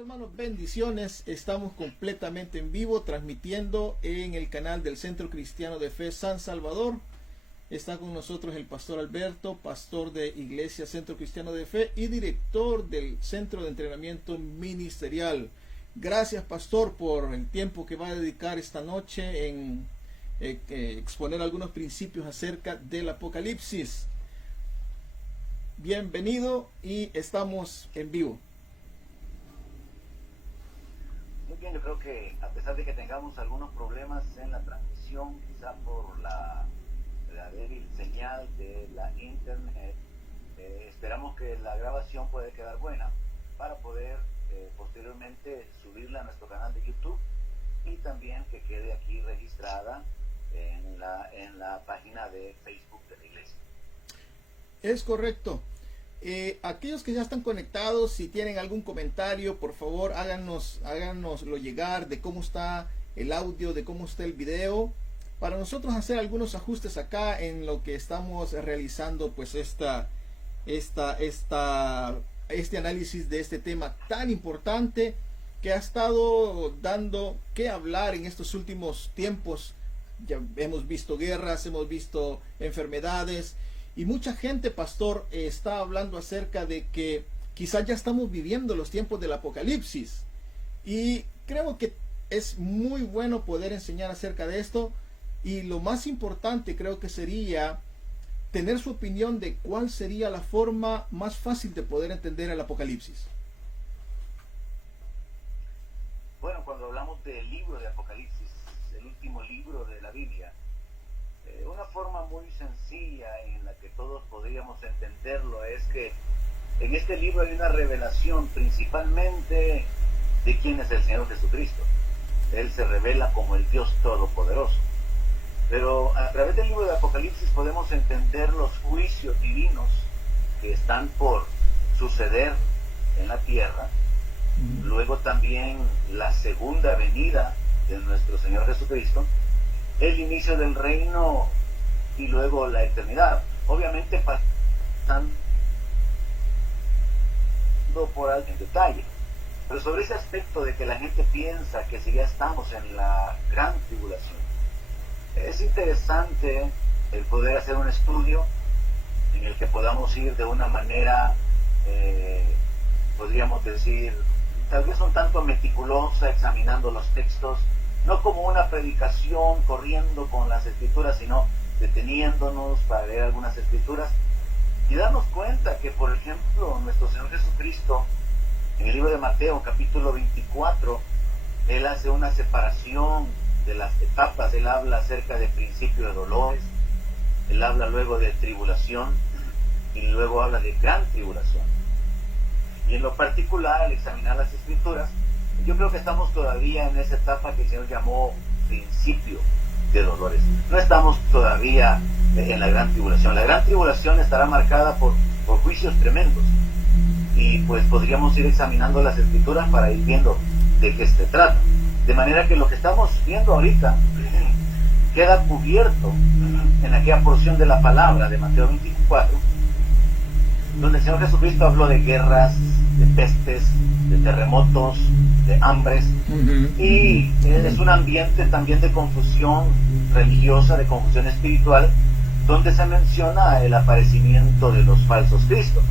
Hermanos, bendiciones. Estamos completamente en vivo, transmitiendo en el canal del Centro Cristiano de Fe San Salvador. Está con nosotros el pastor Alberto, pastor de Iglesia Centro Cristiano de Fe y director del Centro de Entrenamiento Ministerial. Gracias, pastor, por el tiempo que va a dedicar esta noche en exponer algunos principios acerca del Apocalipsis. Bienvenido y estamos en vivo. Muy bien, yo creo que a pesar de que tengamos algunos problemas en la transmisión, quizá por la débil señal de la internet, esperamos que la grabación pueda quedar buena para poder posteriormente subirla a nuestro canal de YouTube y también que quede aquí registrada en la página de Facebook de la iglesia. Es correcto. Aquellos que ya están conectados, si tienen algún comentario, por favor háganoslo llegar de cómo está el audio, de cómo está el video, para nosotros hacer algunos ajustes acá en lo que estamos realizando, pues este análisis de este tema tan importante que ha estado dando que hablar en estos últimos tiempos. Ya hemos visto guerras, hemos visto enfermedades. Y mucha gente, pastor, está hablando acerca de que quizás ya estamos viviendo los tiempos del Apocalipsis. Y creo que es muy bueno poder enseñar acerca de esto. Y lo más importante creo que sería tener su opinión de cuál sería la forma más fácil de poder entender el Apocalipsis. Bueno, cuando hablamos del libro de Apocalipsis, el último libro de la Biblia, una forma muy sencilla en la que todos podríamos entenderlo es que en este libro hay una revelación principalmente de quién es el Señor Jesucristo. Él se revela como el Dios Todopoderoso. Pero a través del libro de Apocalipsis podemos entender los juicios divinos que están por suceder en la tierra. Luego también la segunda venida de nuestro Señor Jesucristo, el inicio del reino y luego la eternidad. Obviamente pasando por algo en detalle. Pero sobre ese aspecto de que la gente piensa que si ya estamos en la gran tribulación, es interesante el poder hacer un estudio en el que podamos ir de una manera, podríamos decir, tal vez un tanto meticulosa, examinando los textos, no como una predicación corriendo con las escrituras, sino deteniéndonos para leer algunas escrituras y darnos cuenta que, por ejemplo, nuestro Señor Jesucristo, en el libro de Mateo, capítulo 24, Él hace una separación de las etapas. Él habla acerca de principio de dolores, Él habla luego de tribulación y luego habla de gran tribulación. Y en lo particular, al examinar las escrituras, yo creo que estamos todavía en esa etapa que el Señor llamó principio de dolores. No estamos todavía en la gran tribulación. La gran tribulación estará marcada por juicios tremendos. Y pues podríamos ir examinando las escrituras para ir viendo de qué se trata. De manera que lo que estamos viendo ahorita queda cubierto en aquella porción de la palabra de Mateo 24, donde el Señor Jesucristo habló de guerras, de pestes, de terremotos, de hambres, y es un ambiente también de confusión religiosa, de confusión espiritual, donde se menciona el aparecimiento de los falsos cristos,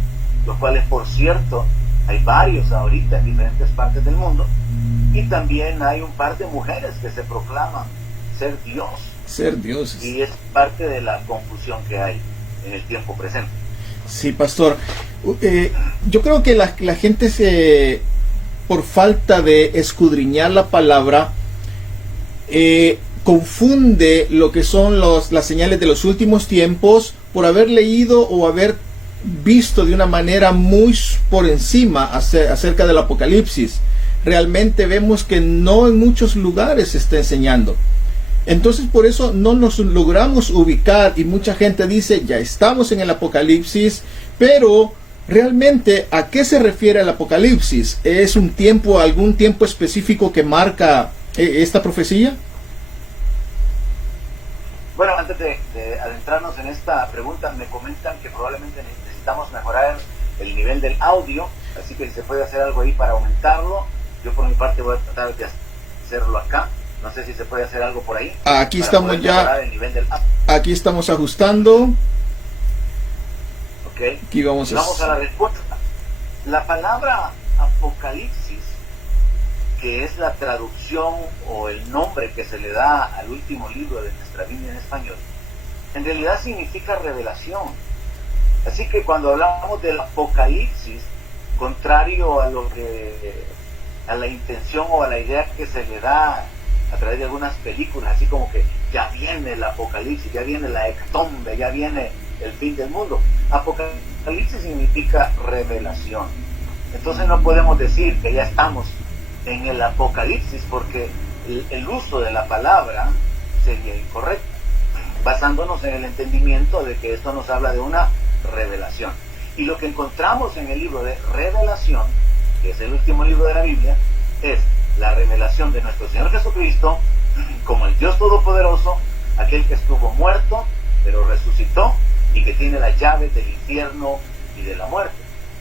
los cuales, por cierto, hay varios ahorita en diferentes partes del mundo, y también hay un par de mujeres que se proclaman ser Dios. Ser dioses. Y es parte de la confusión que hay en el tiempo presente. Sí, pastor. Yo creo que la gente por falta de escudriñar la palabra, confunde lo que son las señales de los últimos tiempos por haber leído o haber visto de una manera muy por encima acerca del Apocalipsis. Realmente vemos que no en muchos lugares se está enseñando. Entonces por eso no nos logramos ubicar y mucha gente dice ya estamos en el Apocalipsis, pero realmente ¿a qué se refiere el Apocalipsis? ¿Es algún tiempo específico que marca esta profecía? Bueno, antes de adentrarnos en esta pregunta, me comentan que probablemente necesitamos mejorar el nivel del audio, así que si se puede hacer algo ahí para aumentarlo Yo por mi parte voy a tratar de hacerlo acá. No sé si se puede hacer algo por ahí. Aquí estamos ya. El nivel del... Aquí estamos ajustando. Ok. Aquí vamos a la respuesta. La palabra Apocalipsis, que es la traducción o el nombre que se le da al último libro de nuestra Biblia en español, en realidad significa revelación. Así que cuando hablamos del Apocalipsis, contrario a a la intención o a la idea que se le da a través de algunas películas, así como que ya viene el Apocalipsis, ya viene la hecatombe, ya viene el fin del mundo. Apocalipsis significa revelación. Entonces no podemos decir que ya estamos en el Apocalipsis, porque el uso de la palabra sería incorrecto, basándonos en el entendimiento de que esto nos habla de una revelación. Y lo que encontramos en el libro de Revelación, que es el último libro de la Biblia, es la revelación de nuestro Señor Jesucristo como el Dios Todopoderoso, aquel que estuvo muerto, pero resucitó y que tiene las llaves del infierno y de la muerte.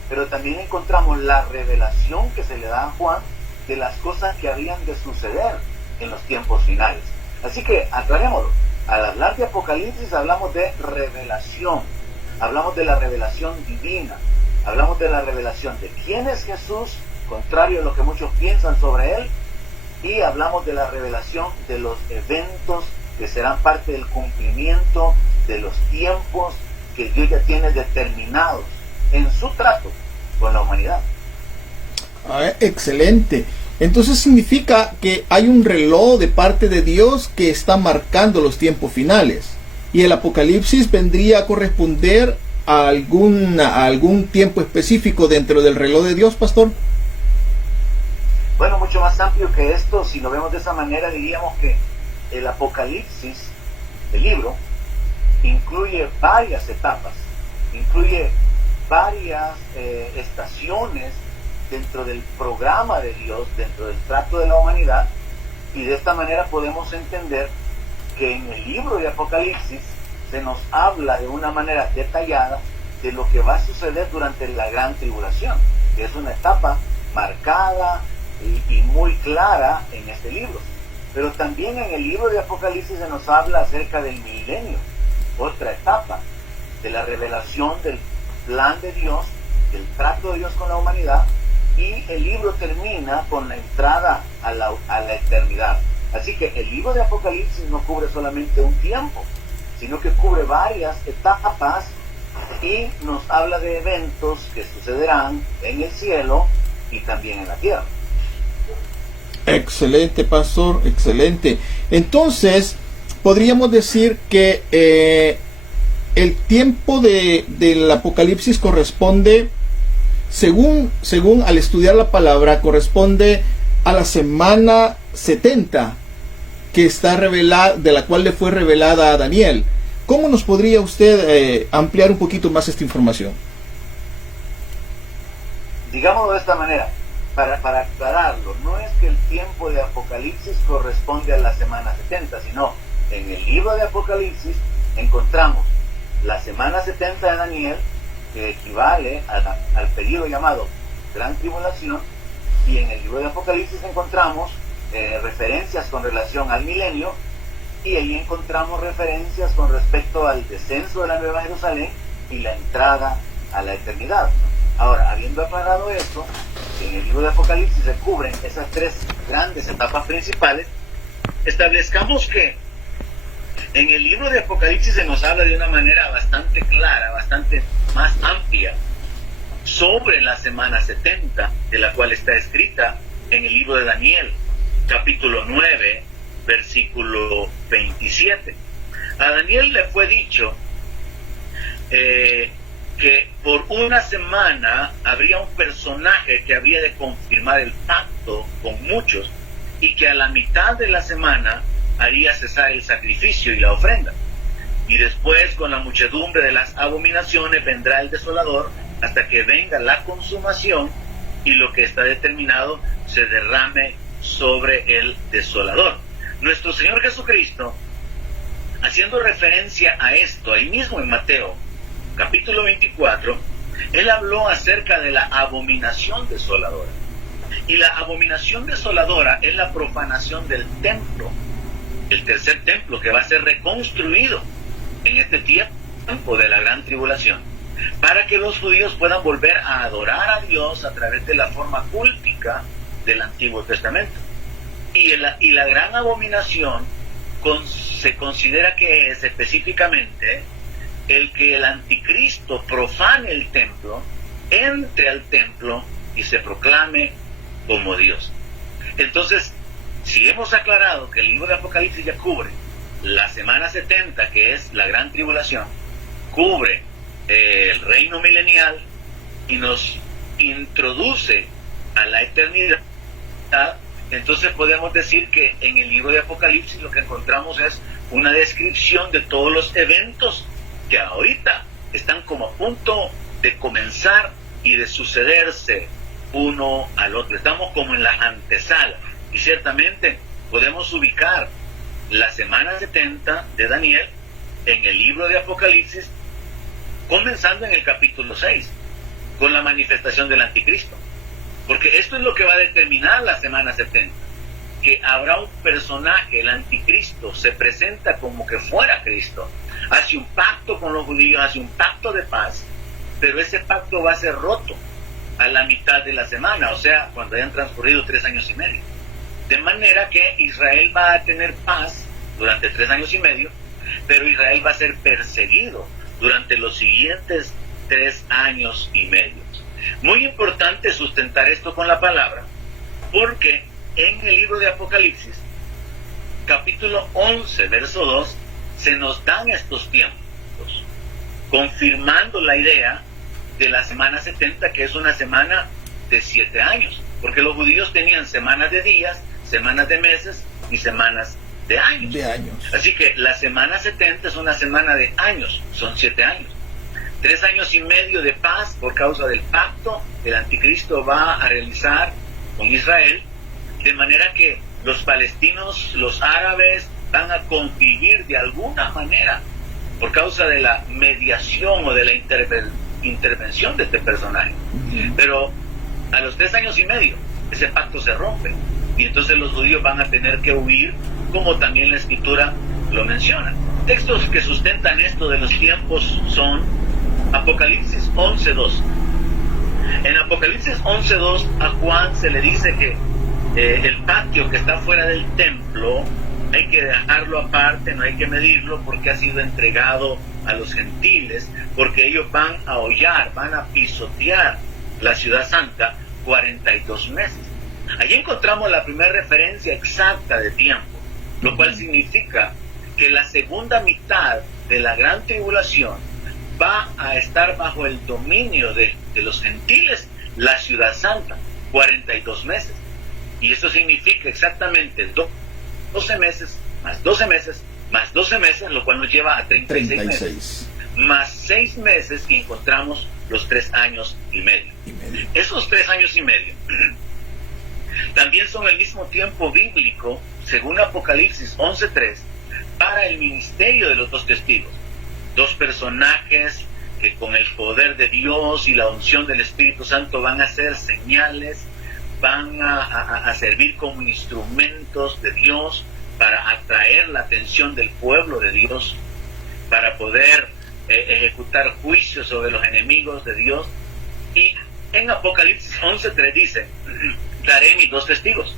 Pero también encontramos la revelación que se le da a Juan de las cosas que habrían de suceder en los tiempos finales. Así que aclarémoslo. Al hablar de Apocalipsis hablamos de revelación, hablamos de la revelación divina, hablamos de la revelación de quién es Jesús, contrario a lo que muchos piensan sobre él, y hablamos de la revelación de los eventos que serán parte del cumplimiento de los tiempos que Dios ya tiene determinados en su trato con la humanidad. Excelente. Entonces significa que hay un reloj de parte de Dios que está marcando los tiempos finales. Y el Apocalipsis vendría a corresponder a algún tiempo específico dentro del reloj de Dios, pastor. Bueno, mucho más amplio que esto. Si lo vemos de esa manera, diríamos que el Apocalipsis, el libro, incluye varias etapas, incluye varias estaciones dentro del programa de Dios, dentro del trato de la humanidad, y de esta manera podemos entender que en el libro de Apocalipsis se nos habla de una manera detallada de lo que va a suceder durante la gran tribulación, que es una etapa marcada y muy clara en este libro. Pero también en el libro de Apocalipsis se nos habla acerca del milenio, otra etapa de la revelación del plan de Dios, del trato de Dios con la humanidad, y el libro termina con la entrada a la eternidad. Así que el libro de Apocalipsis no cubre solamente un tiempo, sino que cubre varias etapas y nos habla de eventos que sucederán en el cielo y también en la tierra. Excelente, pastor, excelente. Entonces, podríamos decir que el tiempo del Apocalipsis corresponde, según al estudiar la palabra, corresponde a la semana 70 que está revelada, de la cual le fue revelada a Daniel. ¿Cómo nos podría usted ampliar un poquito más esta información? Digámoslo de esta manera, para aclararlo, no es que el tiempo de Apocalipsis corresponde a la semana 70, sino en el libro de Apocalipsis encontramos la semana 70 de Daniel, que equivale al periodo llamado Gran Tribulación, y en el libro de Apocalipsis encontramos referencias con relación al milenio, y ahí encontramos referencias con respecto al descenso de la Nueva Jerusalén y la entrada a la eternidad. Ahora, habiendo aclarado esto, en el libro de Apocalipsis se cubren esas tres grandes etapas principales, establezcamos que en el libro de Apocalipsis se nos habla de una manera bastante clara, bastante más amplia, sobre la semana 70, de la cual está escrita en el libro de Daniel, capítulo 9, versículo 27. A Daniel le fue dicho que por una semana habría un personaje que habría de confirmar el pacto con muchos, y que a la mitad de la semana haría cesar el sacrificio y la ofrenda. Y después, con la muchedumbre de las abominaciones, vendrá el desolador hasta que venga la consumación y lo que está determinado se derrame sobre el desolador. Nuestro Señor Jesucristo, haciendo referencia a esto, ahí mismo en Mateo, capítulo 24, Él habló acerca de la abominación desoladora. Y la abominación desoladora es la profanación del templo, el tercer templo que va a ser reconstruido en este tiempo de la gran tribulación, para que los judíos puedan volver a adorar a Dios a través de la forma cúltica del Antiguo Testamento. Y la gran abominación se considera que es específicamente el que el anticristo profane el templo, entre al templo y se proclame como Dios. Entonces, si hemos aclarado que el libro de Apocalipsis ya cubre la semana 70, que es la gran tribulación, cubre el reino milenial y nos introduce a la eternidad, entonces podemos decir que en el libro de Apocalipsis lo que encontramos es una descripción de todos los eventos que ahorita están como a punto de comenzar y de sucederse uno al otro. Estamos como en la antesala, y ciertamente podemos ubicar la semana 70 de Daniel en el libro de Apocalipsis, comenzando en el capítulo 6, con la manifestación del anticristo. Porque esto es lo que va a determinar la semana 70, que habrá un personaje, el anticristo, se presenta como que fuera Cristo, hace un pacto con los judíos, hace un pacto de paz, pero ese pacto va a ser roto a la mitad de la semana, o sea, cuando hayan transcurrido 3 años y medio. De manera que Israel va a tener paz durante 3 años y medio, pero Israel va a ser perseguido durante los siguientes 3 años y medio. Muy importante sustentar esto con la palabra, porque en el libro de Apocalipsis, capítulo 11, verso 2, se nos dan estos tiempos, confirmando la idea de la semana 70, que es una semana de 7 años, porque los judíos tenían semanas de días, semanas de meses y semanas de años. Así que la semana 70 es una semana de años, son 7 años. 3 años y medio de paz por causa del pacto que el anticristo va a realizar con Israel, de manera que los palestinos, los árabes, van a convivir de alguna manera por causa de la mediación o de la intervención de este personaje. Pero a los 3 años y medio ese pacto se rompe y entonces los judíos van a tener que huir, como también la escritura lo menciona. Textos que sustentan esto de los tiempos son Apocalipsis 11.2. En Apocalipsis 11.2 a Juan se le dice que el patio que está fuera del templo hay que dejarlo aparte, no hay que medirlo porque ha sido entregado a los gentiles, porque ellos van a hollar, van a pisotear la ciudad santa 42 meses. Allí encontramos la primera referencia exacta de tiempo, lo cual significa que la segunda mitad de la gran tribulación va a estar bajo el dominio de los gentiles, la ciudad santa, 42 meses. Y eso significa exactamente 12 meses, más 12 meses, más 12 meses, lo cual nos lleva a 36 meses, más 6 meses que encontramos los 3 años y medio. Esos 3 años y medio también son el mismo tiempo bíblico, según Apocalipsis 11.3, para el ministerio de los 2 testigos. 2 personajes que con el poder de Dios y la unción del Espíritu Santo van a hacer señales, van a servir como instrumentos de Dios para atraer la atención del pueblo de Dios, para poder ejecutar juicios sobre los enemigos de Dios. Y en Apocalipsis 11.3 dice: daré mis 2 testigos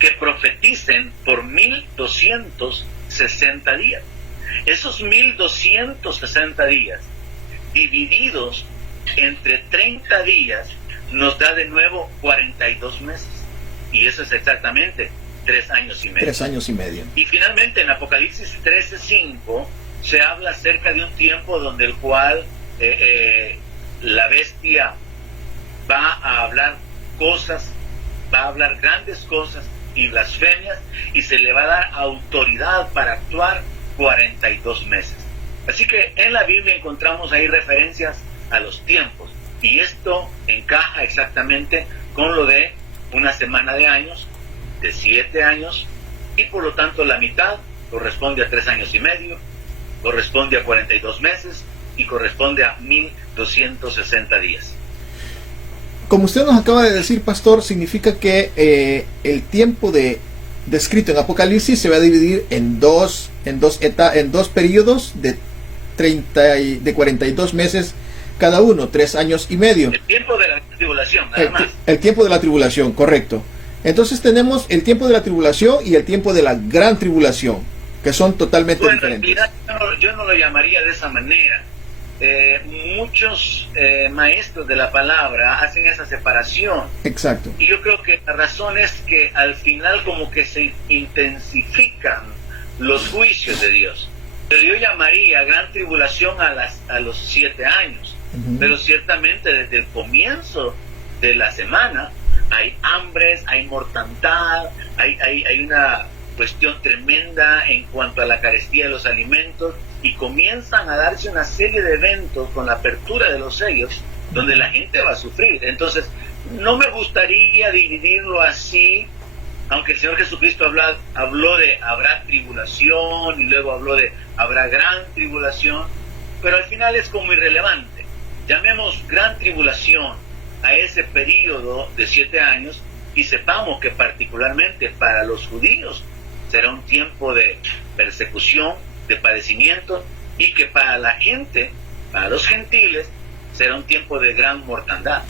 que profeticen por 1260 días. Esos 1260 días divididos entre 30 días nos da de nuevo 42 meses. Y eso es exactamente 3 años y medio. 3 años y medio. Y finalmente en Apocalipsis 13.5 se habla acerca de un tiempo donde el cual la bestia va a hablar cosas, va a hablar grandes cosas y blasfemias, y se le va a dar autoridad para actuar 42 meses. Así que en la Biblia encontramos ahí referencias a los tiempos, y esto encaja exactamente con lo de una semana de años, de 7 años, y por lo tanto la mitad corresponde a 3 años y medio, corresponde a 42 meses y corresponde a 1260 días. como usted nos acaba de decir, pastor, significa que el tiempo descrito en Apocalipsis se va a dividir en dos periodos de 42 meses cada uno, 3 años y medio. El tiempo de la tribulación, nada más. El tiempo de la tribulación, correcto. Entonces tenemos el tiempo de la tribulación y el tiempo de la gran tribulación, que son totalmente diferentes. En realidad, yo no lo llamaría de esa manera. Muchos maestros de la palabra hacen esa separación. Exacto. Y yo creo que la razón es que al final como que se intensifican los juicios de Dios. Pero yo llamaría gran tribulación a los 7 años. Pero ciertamente desde el comienzo de la semana hay hambres, hay mortandad, hay una cuestión tremenda en cuanto a la carestía de los alimentos, y comienzan a darse una serie de eventos con la apertura de los sellos donde la gente va a sufrir. Entonces no me gustaría dividirlo así, aunque el Señor Jesucristo habló de habrá tribulación y luego habló de habrá gran tribulación, pero al final es como irrelevante. Llamemos gran tribulación a ese periodo de 7 años y sepamos que particularmente para los judíos será un tiempo de persecución, de padecimiento, y que para la gente, para los gentiles, será un tiempo de gran mortandad.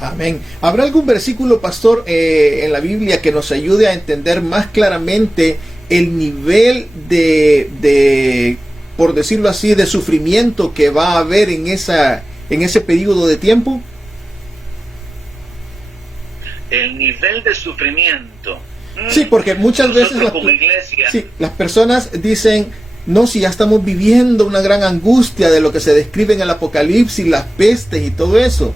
Amén. ¿Habrá algún versículo, pastor, en la Biblia que nos ayude a entender más claramente el nivel de, por decirlo así, de sufrimiento que va a haber en ese periodo de tiempo? El nivel de sufrimiento. Sí, porque muchas veces las personas dicen, no, si ya estamos viviendo una gran angustia de lo que se describe en el Apocalipsis, las pestes y todo eso.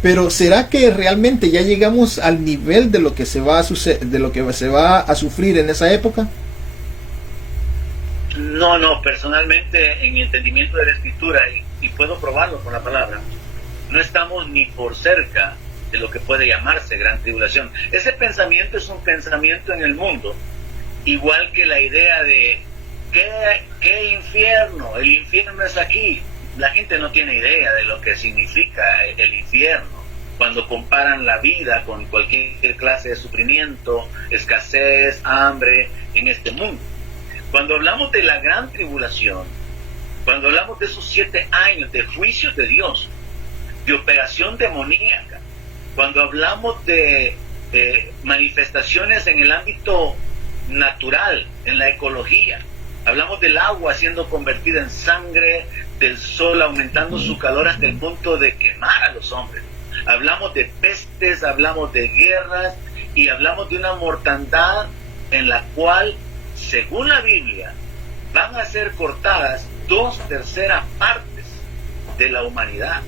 Pero ¿será que realmente ya llegamos al nivel de lo que se va a sufrir en esa época? No, personalmente en mi entendimiento de la Escritura, y puedo probarlo con la palabra, no estamos ni por cerca de lo que puede llamarse gran tribulación. Ese pensamiento es un pensamiento en el mundo, igual que la idea de ¿qué infierno? El infierno es aquí. La gente no tiene idea de lo que significa el infierno cuando comparan la vida con cualquier clase de sufrimiento, escasez, hambre en este mundo. Cuando hablamos de la gran tribulación, cuando hablamos de esos 7 años de juicios de Dios, de operación demoníaca, cuando hablamos de manifestaciones en el ámbito natural, en la ecología, hablamos del agua siendo convertida en sangre, del sol aumentando su calor hasta el punto de quemar a los hombres. Hablamos de pestes, hablamos de guerras y hablamos de una mortandad en la cual, según la Biblia, van a ser cortadas 2/3 partes de la humanidad.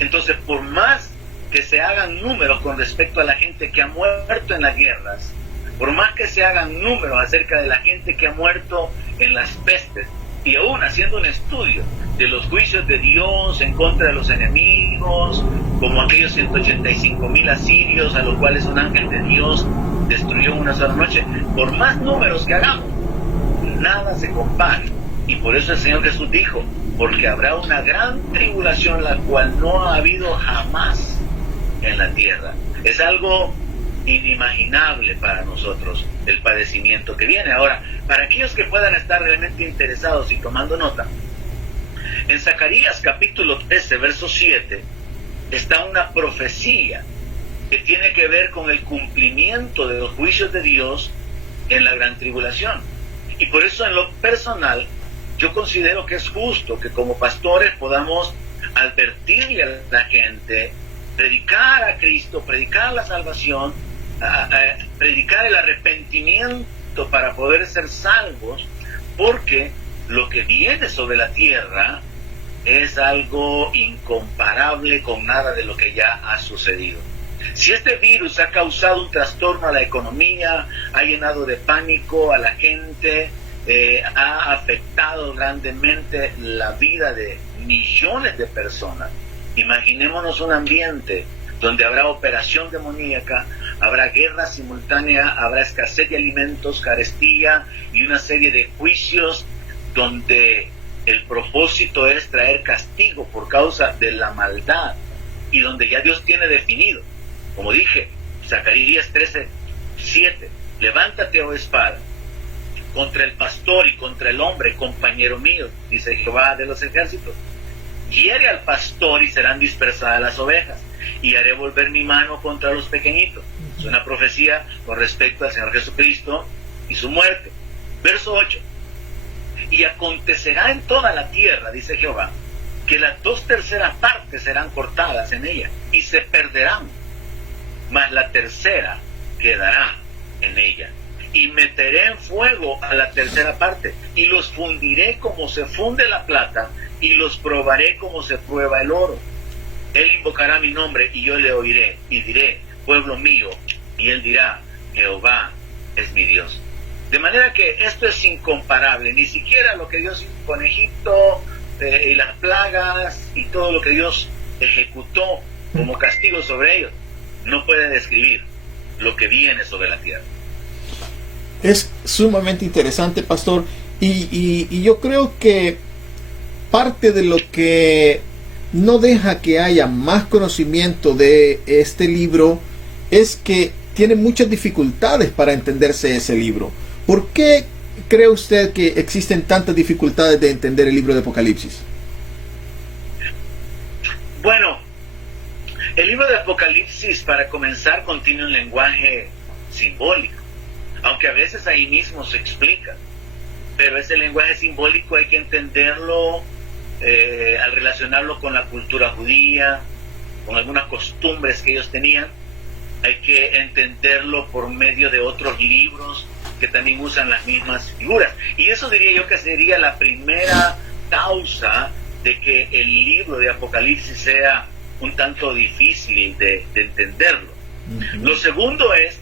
Entonces, por más que se hagan números con respecto a la gente que ha muerto en las guerras, por más que se hagan números acerca de la gente que ha muerto en las pestes, y aún haciendo un estudio de los juicios de Dios en contra de los enemigos, como aquellos 185,000 asirios a los cuales un ángel de Dios destruyó en una sola noche, por más números que hagamos, nada se compara. Y por eso el Señor Jesús dijo, porque habrá una gran tribulación la cual no ha habido jamás en la tierra. Es algo inimaginable para nosotros el padecimiento que viene. Ahora, para aquellos que puedan estar realmente interesados y tomando nota, en Zacarías capítulo 13, verso 7, está una profecía que tiene que ver con el cumplimiento de los juicios de Dios en la gran tribulación. Y por eso, en lo personal, yo considero que es justo que como pastores podamos advertirle a la gente, predicar a Cristo, predicar la salvación, predicar el arrepentimiento para poder ser salvos, porque lo que viene sobre la tierra es algo incomparable con nada de lo que ya ha sucedido. Si este virus ha causado un trastorno a la economía, ha llenado de pánico a la gente, ha afectado grandemente la vida de millones de personas, imaginémonos un ambiente donde habrá operación demoníaca, habrá guerra simultánea, habrá escasez de alimentos, carestía y una serie de juicios donde el propósito es traer castigo por causa de la maldad y donde ya Dios tiene definido. Como dije, Zacarías 13:7, levántate, oh espada, contra el pastor y contra el hombre, compañero mío, dice Jehová de los ejércitos. Hiere al pastor y serán dispersadas las ovejas, y haré volver mi mano contra los pequeñitos. Es una profecía con respecto al Señor Jesucristo y su muerte. Verso 8. Y acontecerá en toda la tierra, dice Jehová, que las 2/3 partes serán cortadas en ella, y se perderán, mas la tercera quedará en ella. Y meteré en fuego a la 3/4 parte, y los fundiré como se funde la plata, y los probaré como se prueba el oro. Él invocará mi nombre, y yo le oiré, y diré, pueblo mío, y él dirá, Jehová es mi Dios. De manera que esto es incomparable, ni siquiera lo que Dios hizo con Egipto, y las plagas, y todo lo que Dios ejecutó como castigo sobre ellos, no puede describir lo que viene sobre la tierra. Es sumamente interesante, pastor, y yo creo que parte de lo que no deja que haya más conocimiento de este libro es que tiene muchas dificultades para entenderse ese libro. ¿Por qué cree usted que existen tantas dificultades de entender el libro de Apocalipsis? Bueno, el libro de Apocalipsis, para comenzar, contiene un lenguaje simbólico, aunque a veces ahí mismo se explica, pero ese lenguaje simbólico hay que entenderlo al relacionarlo con la cultura judía, con algunas costumbres que ellos tenían. Hay que entenderlo por medio de otros libros que también usan las mismas figuras, y eso diría yo que sería la primera causa de que el libro de Apocalipsis sea un tanto difícil de entenderlo. Lo segundo es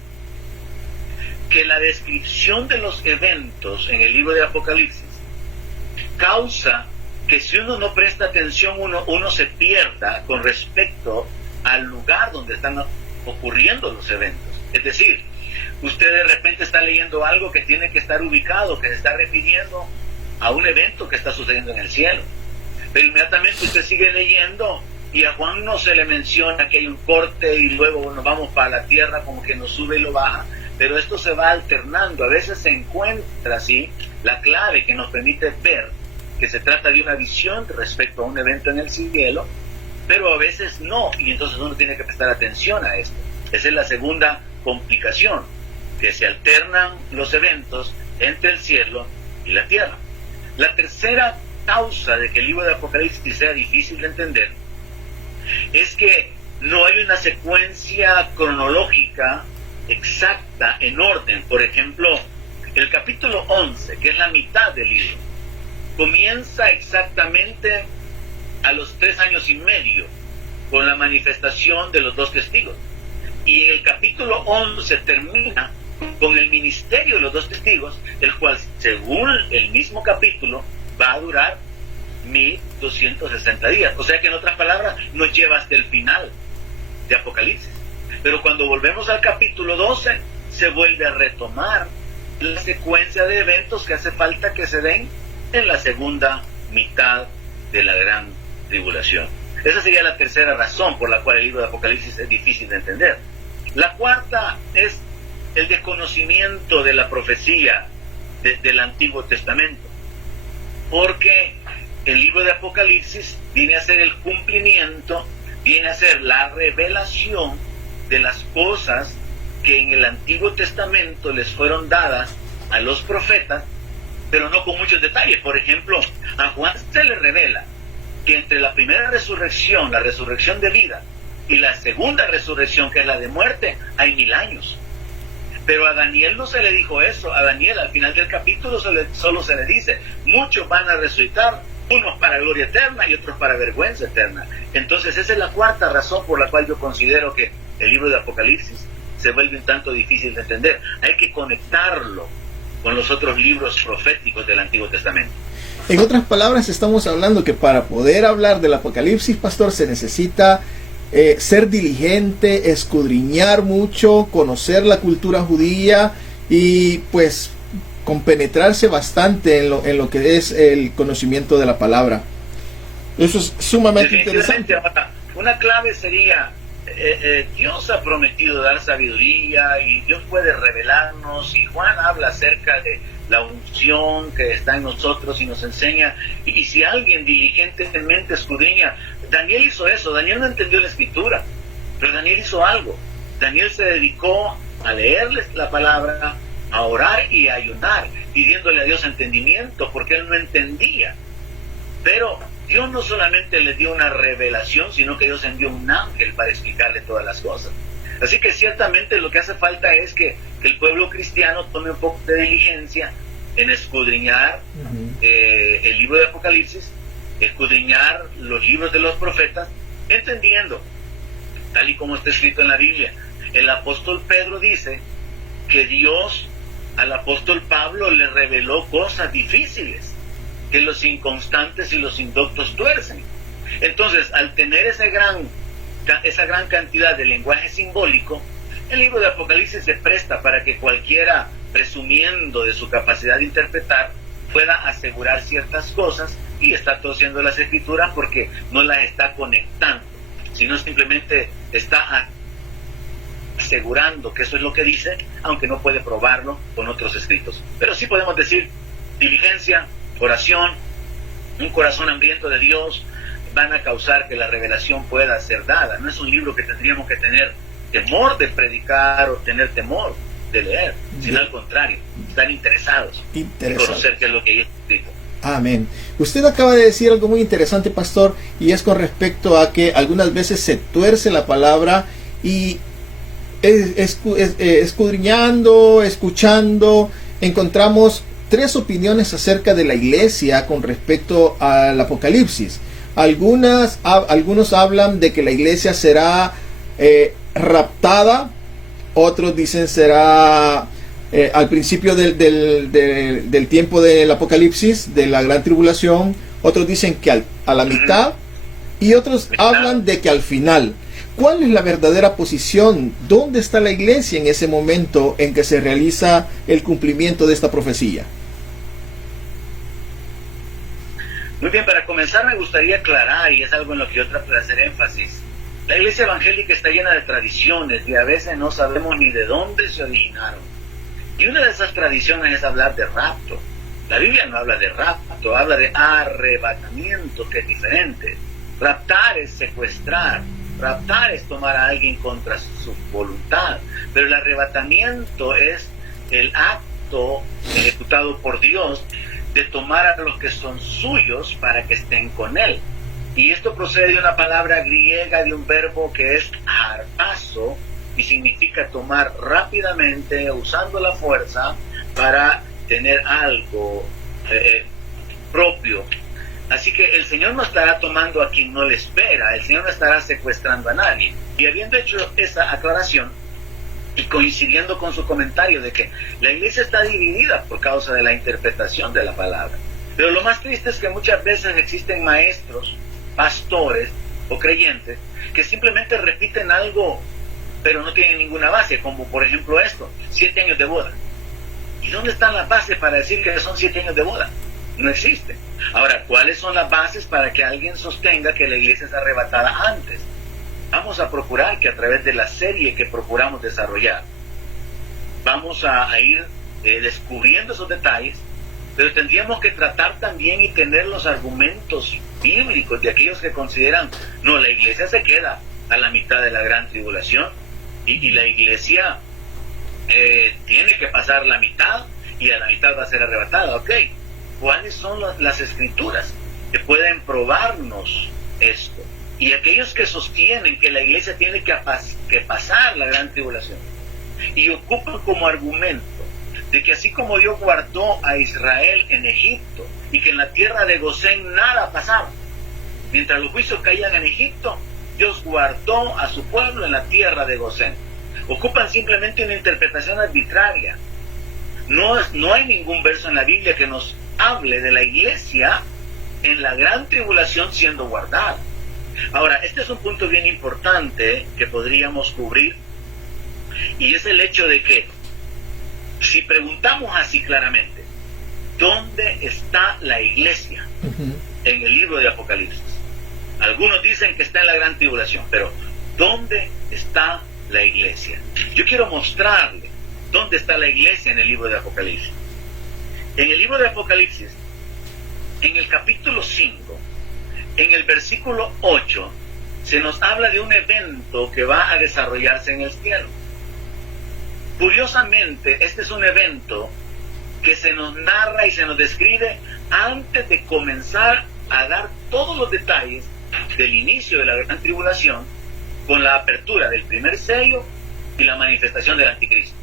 que la descripción de los eventos en el libro de Apocalipsis causa que si uno no presta atención, uno se pierda con respecto al lugar donde están ocurriendo los eventos. Es decir, usted de repente está leyendo algo que tiene que estar ubicado, que se está refiriendo a un evento que está sucediendo en el cielo, pero inmediatamente usted sigue leyendo y a Juan no se le menciona que hay un corte y luego nos vamos para la tierra, como que nos sube y lo baja, pero esto se va alternando. A veces se encuentra así la clave que nos permite ver que se trata de una visión respecto a un evento en el cielo, pero a veces no, y entonces uno tiene que prestar atención a esto. Esa es la segunda complicación, que se alternan los eventos entre el cielo y la tierra. La tercera causa de que el libro de Apocalipsis sea difícil de entender es que no hay una secuencia cronológica exacta en orden. Por ejemplo, el capítulo 11, que es la mitad del libro, comienza exactamente a los 3 años y medio con la manifestación de los 2 testigos, y el capítulo 11 termina con el ministerio de los 2 testigos, el cual, según el mismo capítulo, va a durar 1260 días. O sea que, en otras palabras, nos lleva hasta el final de Apocalipsis. Pero cuando volvemos al capítulo 12, se vuelve a retomar la secuencia de eventos que hace falta que se den en la segunda mitad de la gran tribulación. Esa sería la tercera razón por la cual el libro de Apocalipsis es difícil de entender. La cuarta es el desconocimiento de la profecía del Antiguo Testamento, porque el libro de Apocalipsis viene a ser el cumplimiento, viene a ser la revelación de las cosas que en el Antiguo Testamento les fueron dadas a los profetas, pero no con muchos detalles. Por ejemplo, a Juan se le revela que entre la primera resurrección, la resurrección de vida, y la segunda resurrección, que es la de muerte, hay 1000 años. Pero a Daniel no se le dijo eso. A Daniel, al final del capítulo, solo se le dice: muchos van a resucitar, unos para gloria eterna y otros para vergüenza eterna. Entonces esa es la cuarta razón por la cual yo considero que el libro de Apocalipsis se vuelve un tanto difícil de entender. Hay que conectarlo con los otros libros proféticos del Antiguo Testamento. En otras palabras, estamos hablando que para poder hablar del Apocalipsis, pastor, se necesita ser diligente, escudriñar mucho, conocer la cultura judía y pues compenetrarse bastante en lo que es el conocimiento de la palabra. Eso es sumamente interesante. Ahora, Una clave sería, Dios ha prometido dar sabiduría y Dios puede revelarnos, y Juan habla acerca de la unción que está en nosotros y nos enseña, y si alguien diligentemente escudriña, Daniel hizo eso. Daniel no entendió la escritura, pero Daniel hizo algo. Daniel se dedicó a leerles la palabra, a orar y a ayunar, pidiéndole a Dios entendimiento, porque él no entendía. Pero Dios no solamente le dio una revelación, sino que Dios envió un ángel para explicarle todas las cosas. Así que ciertamente lo que hace falta es que el pueblo cristiano tome un poco de diligencia en escudriñar el libro de Apocalipsis, escudriñar los libros de los profetas, entendiendo, tal y como está escrito en la Biblia. El apóstol Pedro dice que Dios al apóstol Pablo le reveló cosas difíciles que los inconstantes y los indoctos tuercen. Entonces, al tener esa gran cantidad de lenguaje simbólico, el libro de Apocalipsis se presta para que cualquiera, presumiendo de su capacidad de interpretar, pueda asegurar ciertas cosas, y está torciendo las escrituras porque no las está conectando, sino simplemente está asegurando que eso es lo que dice, aunque no puede probarlo con otros escritos. Pero sí podemos decir, diligencia, oración, un corazón hambriento de Dios, van a causar que la revelación pueda ser dada. No es un libro que tendríamos que tener temor de predicar o tener temor de leer, sino al contrario, estar interesados en conocer qué es lo que hay escrito. Amén. Usted acaba de decir algo muy interesante, pastor, y es con respecto a que algunas veces se tuerce la palabra, y escudriñando, escuchando, encontramos tres opiniones acerca de la iglesia con respecto al Apocalipsis. Algunos hablan de que la iglesia será raptada, otros dicen será al principio del tiempo del Apocalipsis, de la gran tribulación, otros dicen que a la mitad, y otros hablan de que al final. ¿Cuál es la verdadera posición? ¿Dónde está la iglesia en ese momento en que se realiza el cumplimiento de esta profecía? Muy bien, para comenzar me gustaría aclarar, y es algo en lo que yo trato de hacer énfasis, la iglesia evangélica está llena de tradiciones y a veces no sabemos ni de dónde se originaron. Y una de esas tradiciones es hablar de rapto. La Biblia no habla de rapto, habla de arrebatamiento, que es diferente. Raptar es secuestrar. Raptar es tomar a alguien contra su voluntad, pero el arrebatamiento es el acto ejecutado por Dios de tomar a los que son suyos para que estén con Él. Y esto procede de una palabra griega, de un verbo que es harpazo, y significa tomar rápidamente, usando la fuerza, para tener algo propio. Así que el Señor no estará tomando a quien no le espera, el Señor no estará secuestrando a nadie. Y habiendo hecho esa aclaración, y coincidiendo con su comentario de que la iglesia está dividida por causa de la interpretación de la palabra. Pero lo más triste es que muchas veces existen maestros, pastores o creyentes que simplemente repiten algo, pero no tienen ninguna base, como por ejemplo esto, 7 años de boda. ¿Y dónde están las bases para decir que son 7 años de boda? No existen. Ahora, ¿cuáles son las bases para que alguien sostenga que la iglesia es arrebatada antes? Vamos a procurar que a través de la serie que procuramos desarrollar, vamos a ir descubriendo esos detalles, pero tendríamos que tratar también y tener los argumentos bíblicos de aquellos que consideran, no, la iglesia se queda a la mitad de la gran tribulación, y la iglesia tiene que pasar la mitad, y a la mitad va a ser arrebatada. Ok, ¿cuáles son las escrituras que pueden probarnos esto? Y aquellos que sostienen que la iglesia tiene que pasar la gran tribulación y ocupan como argumento de que así como Dios guardó a Israel en Egipto y que en la tierra de Gosén nada pasaba, mientras los juicios caían en Egipto, Dios guardó a su pueblo en la tierra de Gosén. Ocupan simplemente una interpretación arbitraria. No hay ningún verso en la Biblia que nos hable de la iglesia en la gran tribulación siendo guardada. Ahora, este es un punto bien importante que podríamos cubrir, y es el hecho de que si preguntamos así claramente, ¿dónde está la iglesia en el libro de Apocalipsis? Algunos dicen que está en la gran tribulación, pero ¿dónde está la iglesia? Yo quiero mostrarle dónde está la iglesia en el libro de Apocalipsis. En el libro de Apocalipsis, en el capítulo 5, en el versículo 8, se nos habla de un evento que va a desarrollarse en el cielo. Curiosamente, este es un evento que se nos narra y se nos describe antes de comenzar a dar todos los detalles del inicio de la gran tribulación, con la apertura del primer sello y la manifestación del anticristo.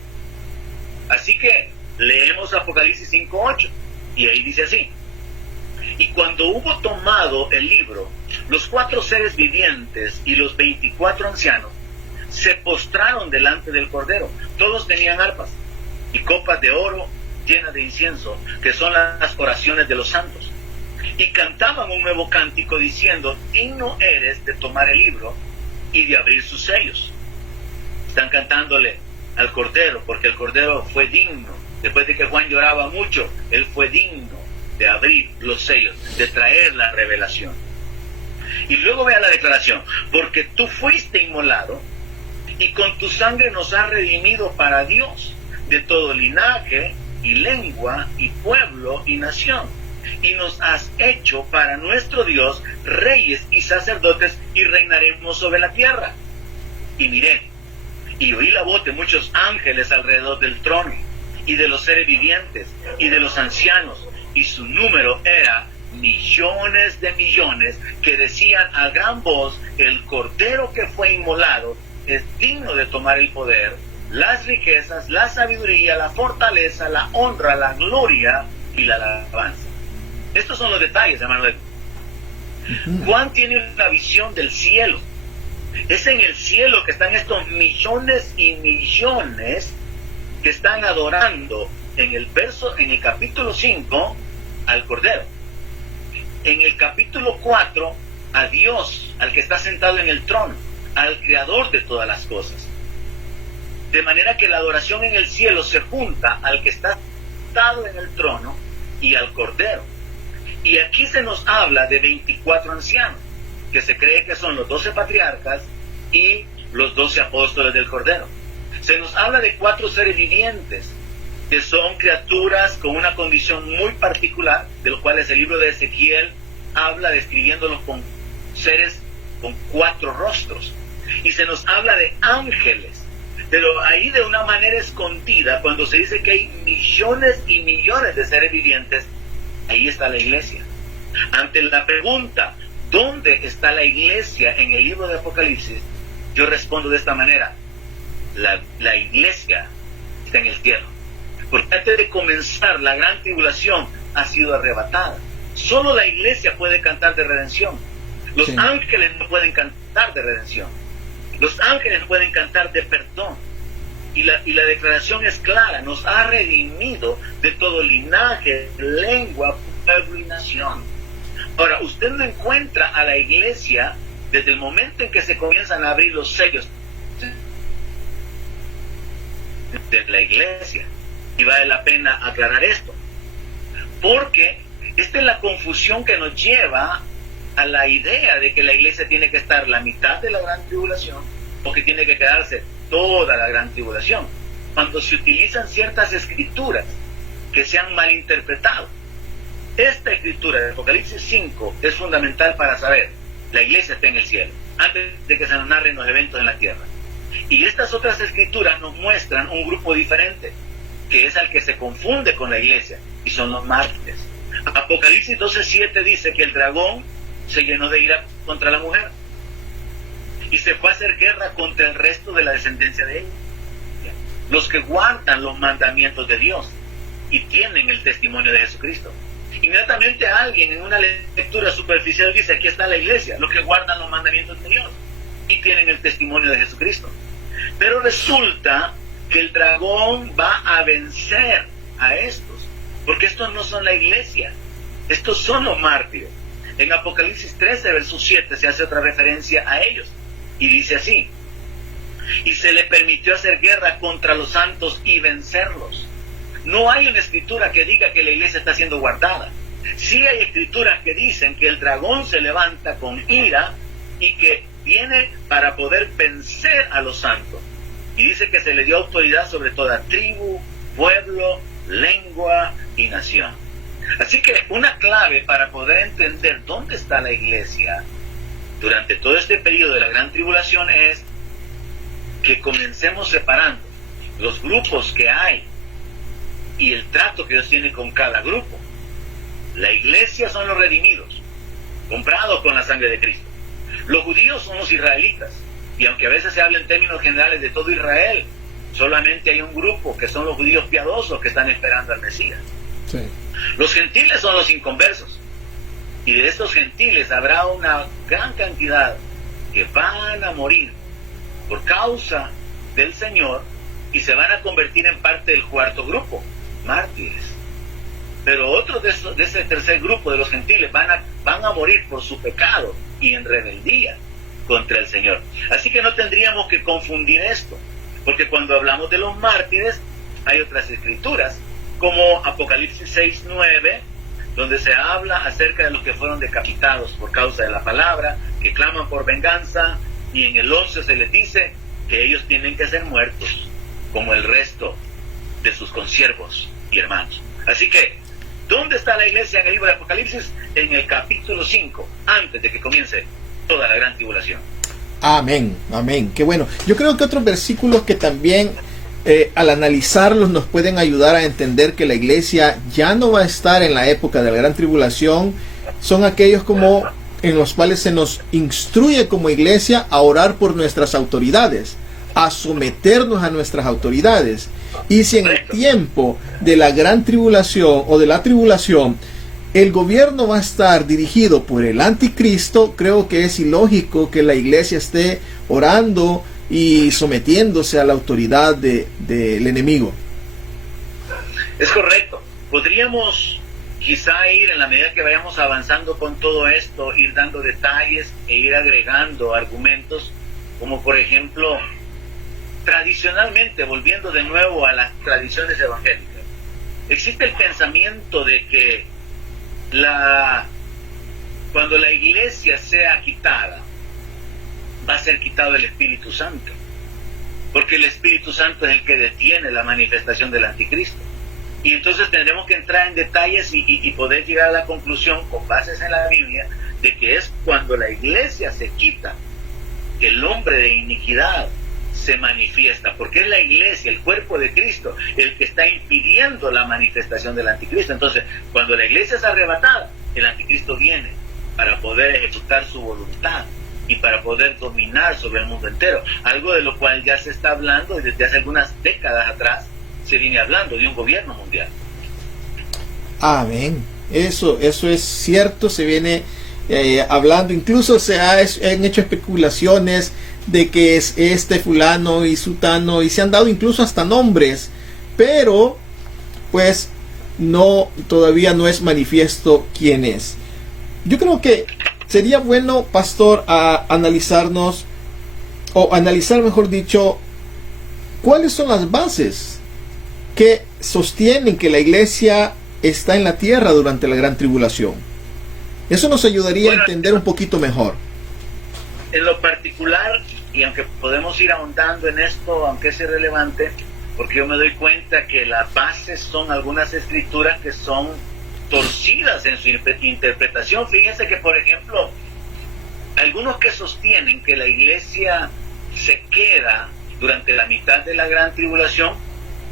Así que leemos Apocalipsis 5:8 y ahí dice así: y cuando hubo tomado el libro, los 4 seres vivientes y los 24 ancianos se postraron delante del Cordero. Todos tenían arpas y copas de oro llenas de incienso, que son las oraciones de los santos, y cantaban un nuevo cántico diciendo: digno eres de tomar el libro y de abrir sus sellos. Están cantándole al Cordero, porque el Cordero fue digno. Después de que Juan lloraba mucho, él fue digno de abrir los sellos, de traer la revelación. Y luego vea la declaración: porque tú fuiste inmolado y con tu sangre nos has redimido para Dios de todo linaje y lengua y pueblo y nación, y nos has hecho para nuestro Dios reyes y sacerdotes, y reinaremos sobre la tierra. Y miré y oí la voz de muchos ángeles alrededor del trono, y de los seres vivientes y de los ancianos, y su número era millones de millones, que decían a gran voz: el Cordero que fue inmolado es digno de tomar el poder, las riquezas, la sabiduría, la fortaleza, la honra, la gloria y la alabanza. Estos son los detalles, hermano. Juan tiene una visión del cielo. Es en el cielo que están estos millones y millones que están adorando en el capítulo 5 al Cordero. En el capítulo 4 a Dios, al que está sentado en el trono, al creador de todas las cosas. De manera que la adoración en el cielo se junta al que está sentado en el trono y al Cordero. Y aquí se nos habla de 24 ancianos, que se cree que son los 12 patriarcas y los 12 apóstoles del Cordero. Se nos habla de 4 seres vivientes, que son criaturas con una condición muy particular, de los cuales el libro de Ezequiel habla, describiéndolos con seres con 4 rostros. Y se nos habla de ángeles, pero ahí de una manera escondida, cuando se dice que hay millones y millones de seres vivientes, ahí está la iglesia. Ante la pregunta, ¿dónde está la iglesia en el libro de Apocalipsis? Yo respondo de esta manera: la iglesia está en el cielo. Porque antes de comenzar la gran tribulación ha sido arrebatada. Solo la iglesia puede cantar de redención. Los ángeles no pueden cantar de redención. Los ángeles no pueden cantar de perdón. Y la declaración es clara: nos ha redimido de todo linaje, lengua, pueblo y nación. Ahora, usted no encuentra a la iglesia desde el momento en que se comienzan a abrir los sellos de la iglesia. Y vale la pena aclarar esto, porque esta es la confusión que nos lleva a la idea de que la iglesia tiene que estar la mitad de la gran tribulación, o que tiene que quedarse toda la gran tribulación, cuando se utilizan ciertas escrituras que se han malinterpretado. Esta escritura de Apocalipsis 5 es fundamental para saber: la iglesia está en el cielo, antes de que se nos narren los eventos en la tierra. Y estas otras escrituras nos muestran un grupo diferente, que es al que se confunde con la iglesia, y son los mártires. Apocalipsis 12:7 dice que el dragón se llenó de ira contra la mujer y se fue a hacer guerra contra el resto de la descendencia de ella, los que guardan los mandamientos de Dios y tienen el testimonio de Jesucristo. Inmediatamente alguien en una lectura superficial dice: aquí está la iglesia, los que guardan los mandamientos de Dios y tienen el testimonio de Jesucristo. Pero resulta que el dragón va a vencer a estos, porque estos no son la iglesia, estos son los mártires. En Apocalipsis 13, verso 7, se hace otra referencia a ellos, y dice así: y se le permitió hacer guerra contra los santos y vencerlos. No hay una escritura que diga que la iglesia está siendo guardada. Sí hay escrituras que dicen que el dragón se levanta con ira y que viene para poder vencer a los santos. Y dice que se le dio autoridad sobre toda tribu, pueblo, lengua y nación. Así que una clave para poder entender dónde está la iglesia durante todo este periodo de la gran tribulación es que comencemos separando los grupos que hay y el trato que Dios tiene con cada grupo. La iglesia son los redimidos, comprados con la sangre de Cristo. Los judíos son los israelitas, y aunque a veces se habla en términos generales de todo Israel, solamente hay un grupo que son los judíos piadosos que están esperando al Mesías. Sí. Los gentiles son los inconversos, y de estos gentiles habrá una gran cantidad que van a morir por causa del Señor y se van a convertir en parte del cuarto grupo, mártires. Pero otros de ese tercer grupo de los gentiles van a morir por su pecado y en rebeldía contra el Señor. Así que no tendríamos que confundir esto, porque cuando hablamos de los mártires hay otras escrituras como Apocalipsis 6:9, donde se habla acerca de los que fueron decapitados por causa de la palabra, que claman por venganza, y en el 11 se les dice que ellos tienen que ser muertos como el resto de sus consiervos y hermanos. Así que, ¿dónde está la iglesia en el libro de Apocalipsis? En el capítulo 5, antes de que comience toda la gran tribulación. Amén, amén. Qué bueno. Yo creo que otros versículos que también al analizarlos nos pueden ayudar a entender que la iglesia ya no va a estar en la época de la gran tribulación son aquellos como en los cuales se nos instruye como iglesia a orar por nuestras autoridades, a someternos a nuestras autoridades. Y si en el tiempo de la gran tribulación o de la tribulación el gobierno va a estar dirigido por el anticristo, creo que es ilógico que la iglesia esté orando y sometiéndose a la autoridad del enemigo. Es correcto. Podríamos quizá ir, en la medida que vayamos avanzando con todo esto, ir dando detalles e ir agregando argumentos, como por ejemplo, tradicionalmente, volviendo de nuevo a las tradiciones evangélicas, existe el pensamiento de que cuando la iglesia sea quitada, va a ser quitado el Espíritu Santo, porque el Espíritu Santo es el que detiene la manifestación del anticristo. Y entonces tendremos que entrar en detalles y poder llegar a la conclusión, con bases en la Biblia, de que es cuando la iglesia se quita que el hombre de iniquidad se manifiesta, porque es la iglesia, el cuerpo de Cristo, el que está impidiendo la manifestación del anticristo. Entonces, cuando la iglesia es arrebatada, el anticristo viene para poder ejecutar su voluntad y para poder dominar sobre el mundo entero, algo de lo cual ya se está hablando y desde hace algunas décadas atrás se viene hablando de un gobierno mundial. Amén. Eso es cierto, se viene hablando, incluso han hecho especulaciones de que es este fulano y sutano, y se han dado incluso hasta nombres, pero pues todavía no es manifiesto quién es. Yo creo que sería bueno, pastor, a analizar, mejor dicho, cuáles son las bases que sostienen que la iglesia está en la tierra durante la gran tribulación. Eso nos ayudaría a entender un poquito mejor. En lo particular, y aunque podemos ir ahondando en esto, aunque es irrelevante, porque yo me doy cuenta que las bases son algunas escrituras que son torcidas en su interpretación. Fíjense que, por ejemplo, algunos que sostienen que la iglesia se queda durante la mitad de la gran tribulación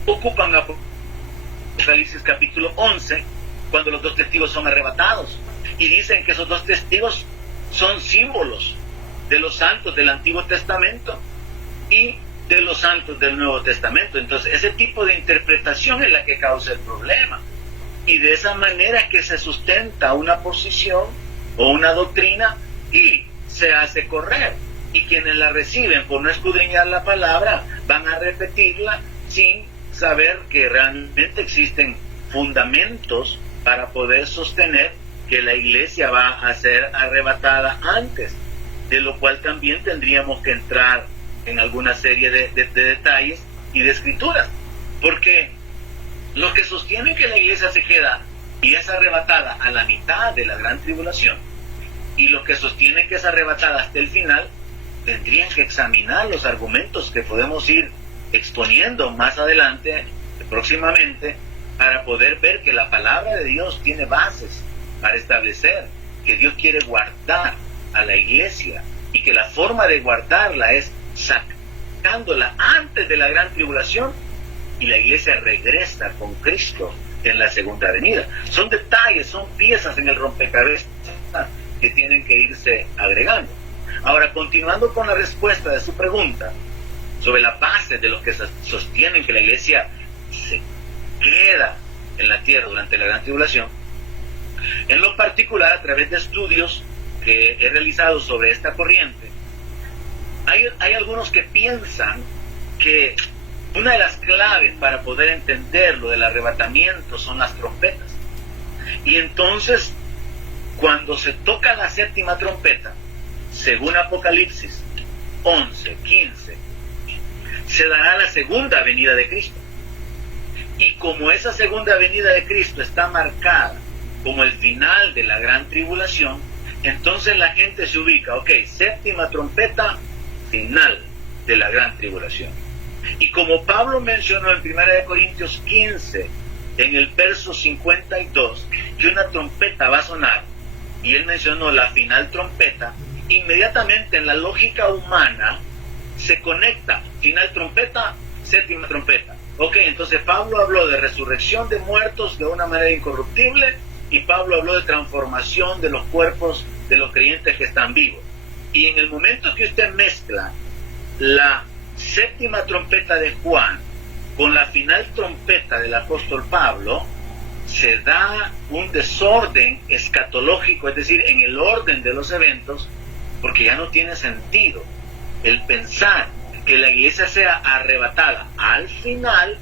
ocupan Apocalipsis capítulo 11, cuando los dos testigos son arrebatados, y dicen que esos dos testigos son símbolos de los santos del Antiguo Testamento y de los santos del Nuevo Testamento. Entonces, ese tipo de interpretación es la que causa el problema, y de esa manera es que se sustenta una posición o una doctrina y se hace correr, y quienes la reciben por no escudriñar la palabra van a repetirla sin saber que realmente existen fundamentos para poder sostener que la iglesia va a ser arrebatada antes, de lo cual también tendríamos que entrar en alguna serie de detalles y de escrituras, porque los que sostienen que la iglesia se queda y es arrebatada a la mitad de la gran tribulación, y los que sostienen que es arrebatada hasta el final, tendrían que examinar los argumentos que podemos ir exponiendo más adelante, próximamente, para poder ver que la palabra de Dios tiene bases para establecer que Dios quiere guardar a la iglesia, y que la forma de guardarla es sacándola antes de la gran tribulación, y la iglesia regresa con Cristo en la segunda venida. Son detalles, son piezas en el rompecabezas que tienen que irse agregando. Ahora, continuando con la respuesta de su pregunta sobre la base de los que sostienen que la iglesia se queda en la tierra durante la gran tribulación, en lo particular, a través de estudios que he realizado sobre esta corriente, hay algunos que piensan que una de las claves para poder entender lo del arrebatamiento son las trompetas. Y entonces, cuando se toca la séptima trompeta, según Apocalipsis 11, 15, se dará la segunda venida de Cristo. Y como esa segunda venida de Cristo está marcada como el final de la gran tribulación, entonces la gente se ubica, ok, séptima trompeta, final de la gran tribulación. Y como Pablo mencionó en 1 Corintios 15, en el verso 52, que una trompeta va a sonar, y él mencionó la final trompeta, inmediatamente en la lógica humana se conecta final trompeta, séptima trompeta. Ok, entonces Pablo habló de resurrección de muertos de una manera incorruptible, y Pablo habló de transformación de los cuerpos de los creyentes que están vivos. Y en el momento que usted mezcla la séptima trompeta de Juan con la final trompeta del apóstol Pablo, se da un desorden escatológico, es decir, en el orden de los eventos, porque ya no tiene sentido el pensar que la iglesia sea arrebatada al final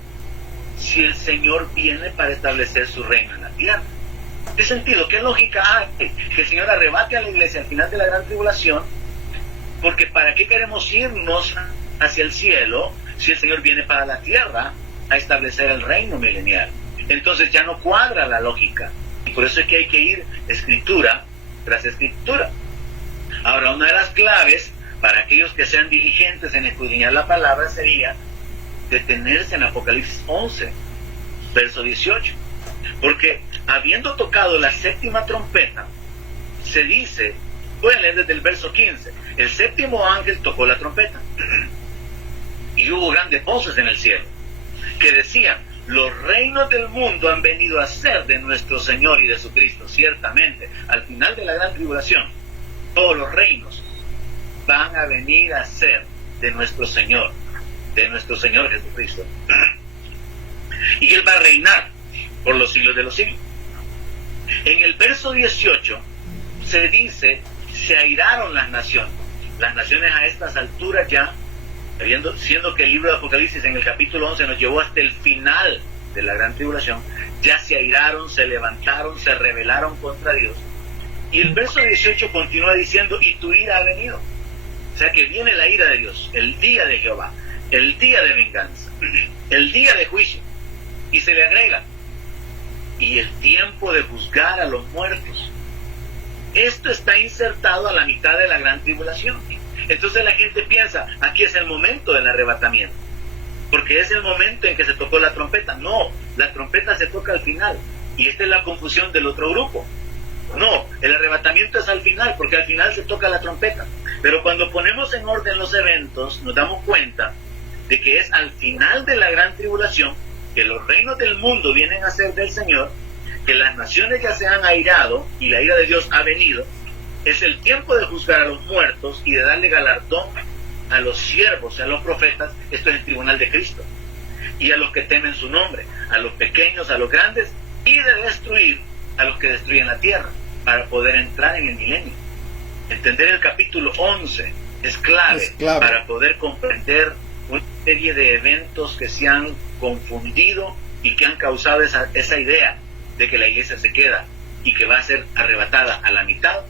si el Señor viene para establecer su reino en la tierra. ¿Qué sentido, qué lógica hay que el Señor arrebate a la iglesia al final de la gran tribulación? Porque ¿para qué queremos irnos hacia el cielo si el Señor viene para la tierra a establecer el reino milenial? Entonces ya no cuadra la lógica, y por eso es que hay que ir escritura tras escritura. Ahora, una de las claves para aquellos que sean diligentes en escudriñar la palabra sería detenerse en Apocalipsis 11, verso 18, porque habiendo tocado la séptima trompeta, se dice, voy a leer desde el verso 15, el séptimo ángel tocó la trompeta y hubo grandes voces en el cielo que decían, los reinos del mundo han venido a ser de nuestro Señor y de su Cristo. Ciertamente, al final de la gran tribulación, todos los reinos van a venir a ser de nuestro Señor Jesucristo. Y Él va a reinar por los siglos de los siglos. En el verso 18 se dice, se airaron las naciones. Las naciones a estas alturas ya, siendo que el libro de Apocalipsis en el capítulo 11 nos llevó hasta el final de la gran tribulación, ya se airaron, se levantaron, se rebelaron contra Dios. Y el verso 18 continúa diciendo, y tu ira ha venido. O sea que viene la ira de Dios, el día de Jehová, el día de venganza, el día de juicio. Y se le agrega, y el tiempo de juzgar a los muertos. Esto está insertado a la mitad de la gran tribulación. Entonces la gente piensa, aquí es el momento del arrebatamiento, porque es el momento en que se tocó la trompeta. No, la trompeta se toca al final, y esta es la confusión del otro grupo. No, el arrebatamiento es al final, porque al final se toca la trompeta. Pero cuando ponemos en orden los eventos, nos damos cuenta de que es al final de la gran tribulación que los reinos del mundo vienen a ser del Señor, que las naciones ya se han airado y la ira de Dios ha venido. Es el tiempo de juzgar a los muertos y de darle galardón a los siervos, a los profetas, esto es el tribunal de Cristo, y a los que temen su nombre, a los pequeños, a los grandes, y de destruir a los que destruyen la tierra, para poder entrar en el milenio. Entender el capítulo 11 es clave para poder comprender una serie de eventos que se han confundido y que han causado esa idea de que la iglesia se queda y que va a ser arrebatada a la mitad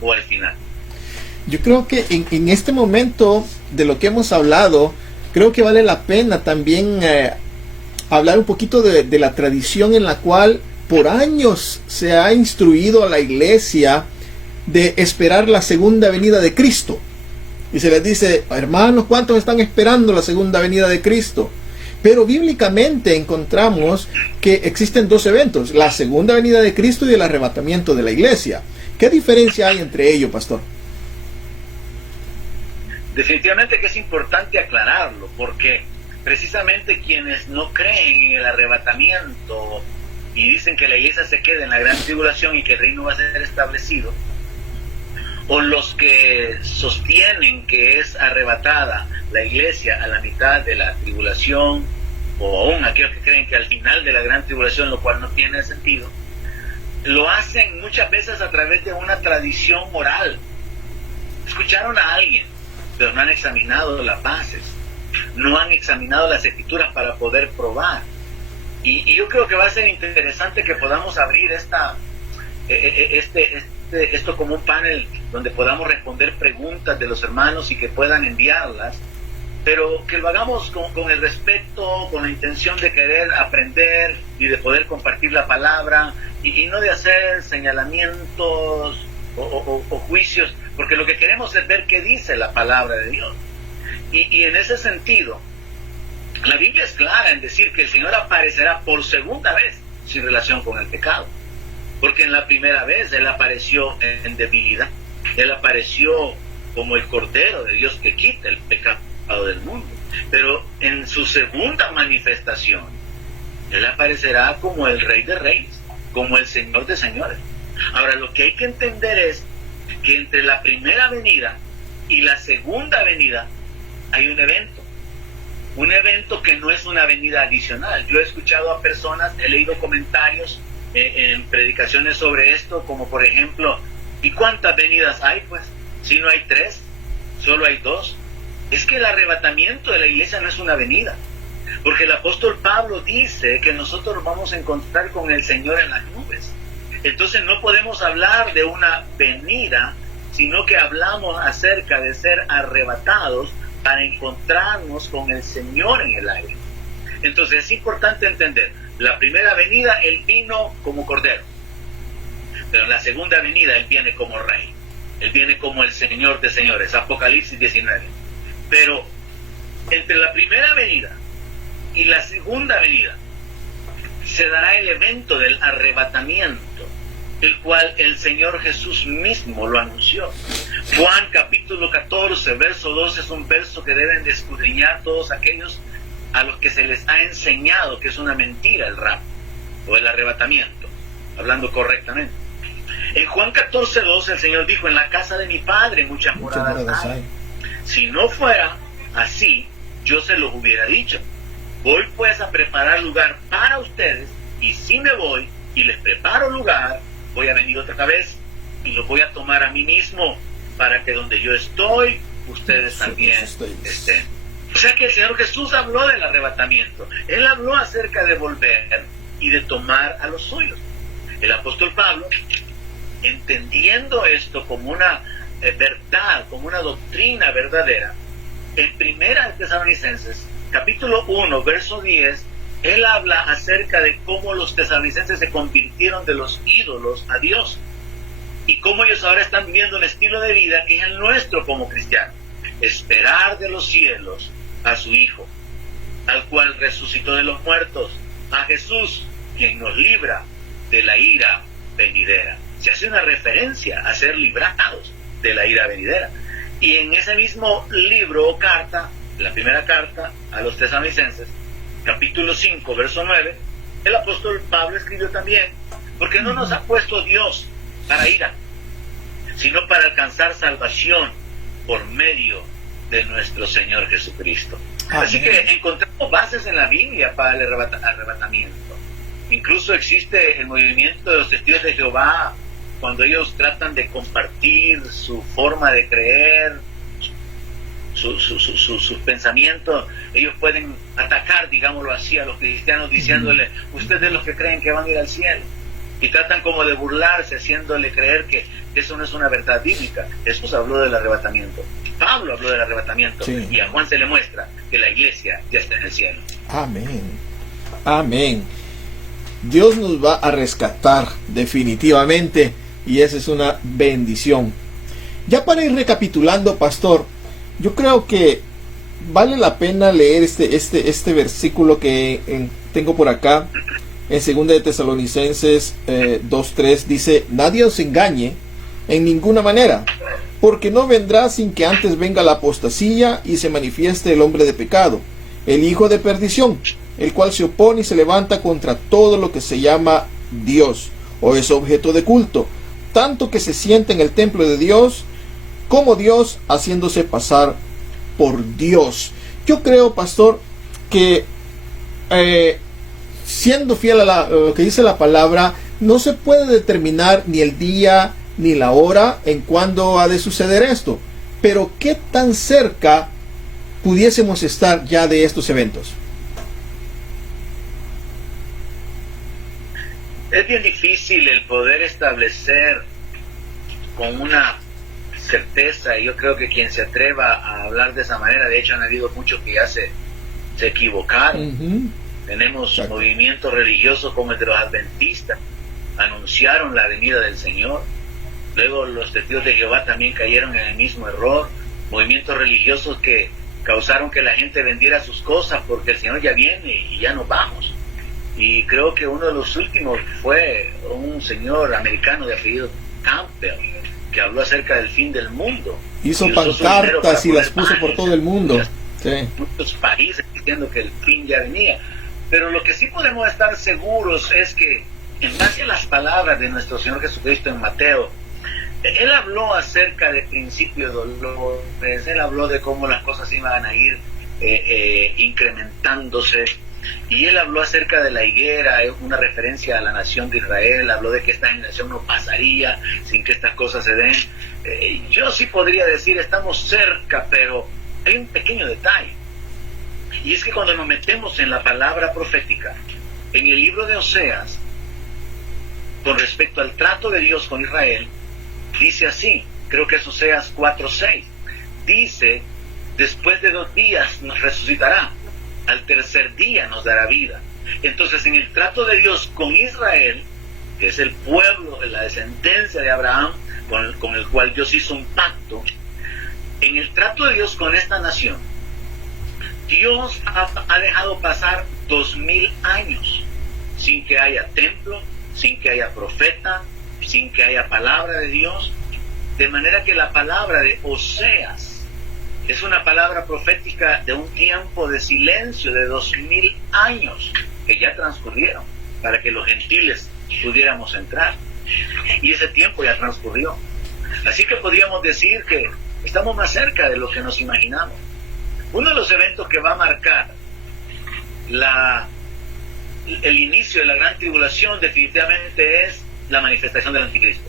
o al final. Yo creo que en este momento de lo que hemos hablado, creo que vale la pena también hablar un poquito de la tradición en la cual por años se ha instruido a la iglesia de esperar la segunda venida de Cristo. Y se les dice, hermanos, ¿cuántos están esperando la segunda venida de Cristo? Pero bíblicamente encontramos que existen dos eventos, la segunda venida de Cristo y el arrebatamiento de la iglesia. ¿Qué diferencia hay entre ellos, pastor? Definitivamente que es importante aclararlo, porque precisamente quienes no creen en el arrebatamiento y dicen que la iglesia se queda en la gran tribulación y que el reino va a ser establecido, o los que sostienen que es arrebatada la iglesia a la mitad de la tribulación, o aún aquellos que creen que al final de la gran tribulación, lo cual no tiene sentido, lo hacen muchas veces a través de una tradición moral. Escucharon a alguien, pero no han examinado las bases, no han examinado las escrituras para poder probar. Y yo creo que va a ser interesante que podamos abrir esto como un panel donde podamos responder preguntas de los hermanos y que puedan enviarlas, pero que lo hagamos con el respeto, con la intención de querer aprender y de poder compartir la palabra y no de hacer señalamientos o juicios, porque lo que queremos es ver qué dice la palabra de Dios. Y en ese sentido, la Biblia es clara en decir que el Señor aparecerá por segunda vez sin relación con el pecado. Porque en la primera vez Él apareció en debilidad. Él apareció como el Cordero de Dios que quita el pecado del mundo. Pero en su segunda manifestación, Él aparecerá como el Rey de Reyes, como el Señor de Señores. Ahora, lo que hay que entender es que entre la primera venida y la segunda venida hay un evento. Un evento que no es una venida adicional. Yo he escuchado a personas, he leído comentarios en predicaciones sobre esto, como por ejemplo, ¿y cuántas venidas hay? Pues, si no hay 3, solo hay 2. Es que el arrebatamiento de la iglesia no es una venida, porque el apóstol Pablo dice que nosotros nos vamos a encontrar con el Señor en las nubes. Entonces no podemos hablar de una venida, sino que hablamos acerca de ser arrebatados para encontrarnos con el Señor en el aire. Entonces es importante entender, la primera venida Él vino como Cordero, pero en la segunda venida Él viene como Rey, Él viene como el Señor de Señores, Apocalipsis 19. Pero entre la primera venida y la segunda venida se dará el evento del arrebatamiento, el cual el Señor Jesús mismo lo anunció. Juan capítulo 14, verso 2 es un verso que deben de escudriñar todos aquellos a los que se les ha enseñado que es una mentira el rapto o el arrebatamiento, hablando correctamente. En Juan 14, 2 el Señor dijo, en la casa de mi Padre muchas moradas hay. Si no fuera así, yo se los hubiera dicho. Voy pues a preparar lugar para ustedes, y si me voy y les preparo lugar, voy a venir otra vez y los voy a tomar a mí mismo, para que donde yo estoy, ustedes también estén. O sea que el Señor Jesús habló del arrebatamiento. Él habló acerca de volver y de tomar a los suyos. El apóstol Pablo, entendiendo esto como una verdad, como una doctrina verdadera, en Primera de Tesalonicenses, capítulo 1, verso 10, él habla acerca de cómo los tesalonicenses se convirtieron de los ídolos a Dios y cómo ellos ahora están viviendo un estilo de vida que es el nuestro como cristianos. Esperar de los cielos a su Hijo, al cual resucitó de los muertos, a Jesús, quien nos libra de la ira venidera. Se hace una referencia a ser librados de la ira venidera. Y en ese mismo libro o carta, la primera carta a los tesalonicenses, capítulo 5, verso 9, el apóstol Pablo escribió también, porque no nos ha puesto Dios para ira, sino para alcanzar salvación por medio de nuestro Señor Jesucristo. Amén. Así que encontramos bases en la Biblia para el arrebatamiento. Incluso existe el movimiento de los testigos de Jehová, cuando ellos tratan de compartir su forma de creer, sus pensamientos, ellos pueden atacar, digámoslo así, a los cristianos diciéndole, ustedes los que creen que van a ir al cielo, y tratan como de burlarse, haciéndole creer que eso no es una verdad bíblica. Jesús habló del arrebatamiento, Pablo habló del arrebatamiento, sí. Y a Juan se le muestra que la iglesia ya está en el cielo. Amén, amén. Dios nos va a rescatar definitivamente, y esa es una bendición. Ya para ir recapitulando, pastor, yo creo que vale la pena leer este versículo que tengo por acá en 2 de Tesalonicenses 2:3. Dice: nadie os engañe en ninguna manera, porque no vendrá sin que antes venga la apostasía y se manifieste el hombre de pecado, el hijo de perdición, el cual se opone y se levanta contra todo lo que se llama Dios o es objeto de culto, tanto que se sienta en el templo de Dios como Dios, haciéndose pasar por Dios. Yo creo, pastor, que siendo fiel a lo que dice la palabra, no se puede determinar ni el día ni la hora en cuándo ha de suceder esto, pero ¿qué tan cerca pudiésemos estar ya de estos eventos? Es bien difícil el poder establecer con una certeza, y yo creo que quien se atreva a hablar de esa manera, de hecho han habido muchos que ya se equivocaron. Tenemos Exacto. movimientos religiosos como el de los adventistas, anunciaron la venida del Señor. Luego los testigos de Jehová también cayeron en el mismo error. Movimientos religiosos que causaron que la gente vendiera sus cosas porque el Señor ya viene y ya nos vamos. Y creo que uno de los últimos fue un señor americano de apellido Campbell, que habló acerca del fin del mundo. Hizo Y usó su dinero pancartas para y las poner puso por baños todo el mundo. Sí. en muchos países diciendo que el fin ya venía. Pero lo que sí podemos estar seguros es que, en base a las palabras de nuestro Señor Jesucristo en Mateo, Él habló acerca del principio de dolores, Él habló de cómo las cosas iban a ir incrementándose, y Él habló acerca de la higuera, una referencia a la nación de Israel. Habló de que esta generación no pasaría sin que estas cosas se den. Yo sí podría decir, estamos cerca, pero hay un pequeño detalle, y es que cuando nos metemos en la palabra profética, en el libro de Oseas, con respecto al trato de Dios con Israel, dice así, creo que es Oseas 4:6, dice: después de 2 días nos resucitará, al tercer día nos dará vida. Entonces, en el trato de Dios con Israel, que es el pueblo, la descendencia de Abraham, con el cual Dios hizo un pacto, en el trato de Dios con esta nación, Dios ha dejado pasar 2000 años sin que haya templo, sin que haya profeta, sin que haya palabra de Dios, de manera que la palabra de Oseas es una palabra profética de un tiempo de silencio de 2000 años que ya transcurrieron para que los gentiles pudiéramos entrar, y ese tiempo ya transcurrió. Así que podríamos decir que estamos más cerca de lo que nos imaginamos. Uno de los eventos que va a marcar el inicio de la gran tribulación definitivamente es la manifestación del anticristo.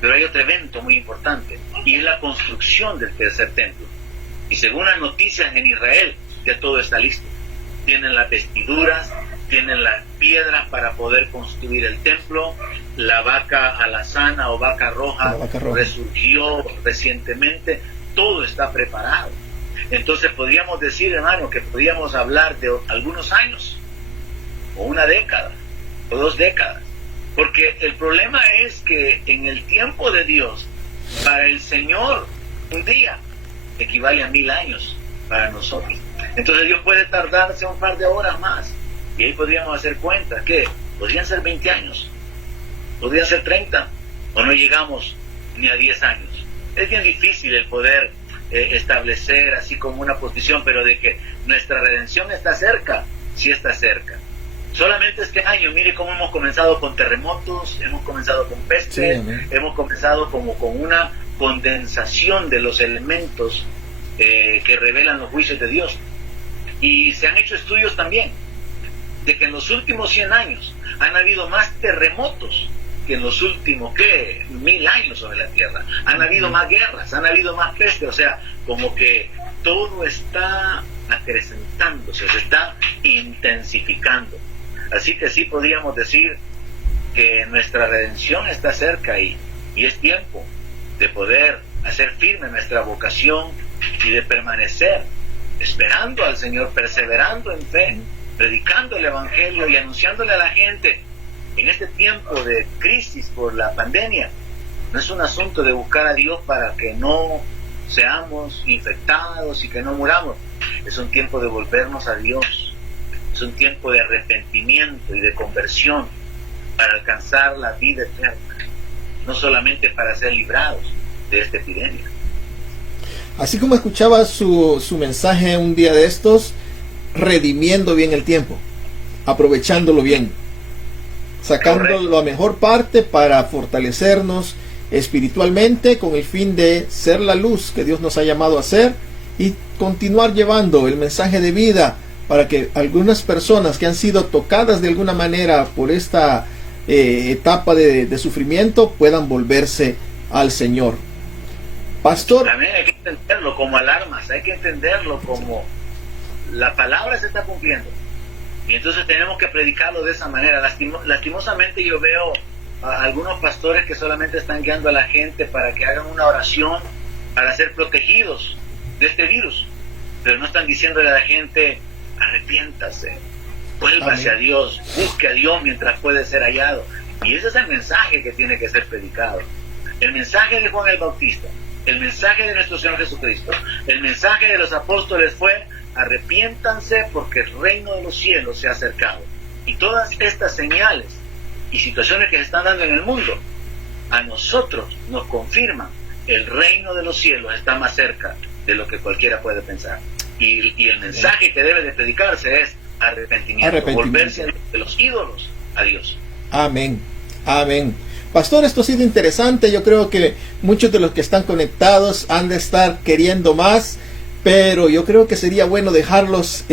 Pero hay otro evento muy importante, y es la construcción del tercer templo. Y según las noticias en Israel, ya todo está listo. Tienen las vestiduras, tienen las piedras para poder construir el templo. La vaca alazana o vaca roja resurgió recientemente. Todo está preparado. Entonces podríamos decir, hermano, que podríamos hablar de algunos años, o una década, o 2 décadas. Porque el problema es que en el tiempo de Dios, para el Señor, un día equivale a 1000 años para nosotros. Entonces Dios puede tardarse un par de horas más, y ahí podríamos hacer cuenta que podrían ser 20 años, podrían ser 30, o no llegamos ni a 10 años. Es bien difícil el poder establecer así como una posición, pero de que nuestra redención está cerca, sí está cerca. Solamente este año, mire cómo hemos comenzado con terremotos, hemos comenzado con pestes, hemos comenzado como con una condensación de los elementos que revelan los juicios de Dios. Y se han hecho estudios también de que en los últimos 100 años han habido más terremotos que en los últimos 1000 años sobre la tierra. Han habido más guerras, han habido más pestes, o sea, como que todo está acrecentándose, se está intensificando. Así que sí podríamos decir que nuestra redención está cerca, y es tiempo de poder hacer firme nuestra vocación y de permanecer esperando al Señor, perseverando en fe, predicando el Evangelio y anunciándole a la gente en este tiempo de crisis por la pandemia, no es un asunto de buscar a Dios para que no seamos infectados y que no muramos. Es un tiempo de volvernos a Dios. Es un tiempo de arrepentimiento y de conversión para alcanzar la vida eterna, no solamente para ser librados de esta epidemia. Así como escuchaba su mensaje un día de estos, redimiendo bien el tiempo, aprovechándolo bien, sacando la mejor parte para fortalecernos espiritualmente con el fin de ser la luz que Dios nos ha llamado a ser y continuar llevando el mensaje de vida para que algunas personas que han sido tocadas de alguna manera por esta etapa de sufrimiento puedan volverse al Señor. Pastor, también hay que entenderlo como alarmas, hay que entenderlo como la palabra se está cumpliendo y entonces tenemos que predicarlo de esa manera. Lastimosamente yo veo a algunos pastores que solamente están guiando a la gente para que hagan una oración para ser protegidos de este virus, pero no están diciéndole a la gente: arrepiéntase, vuélvase a Dios, busque a Dios mientras puede ser hallado. Y ese es el mensaje que tiene que ser predicado. El mensaje de Juan el Bautista, el mensaje de nuestro Señor Jesucristo, el mensaje de los apóstoles fue: arrepiéntanse porque el reino de los cielos se ha acercado. Y todas estas señales y situaciones que se están dando en el mundo, a nosotros nos confirman: el reino de los cielos está más cerca de lo que cualquiera puede pensar. Y el mensaje que debe de predicarse es arrepentimiento. Volverse de los ídolos a Dios. Amén, amén. Pastor, esto ha sido interesante. Yo creo que muchos de los que están conectados han de estar queriendo más, pero yo creo que sería bueno dejarlos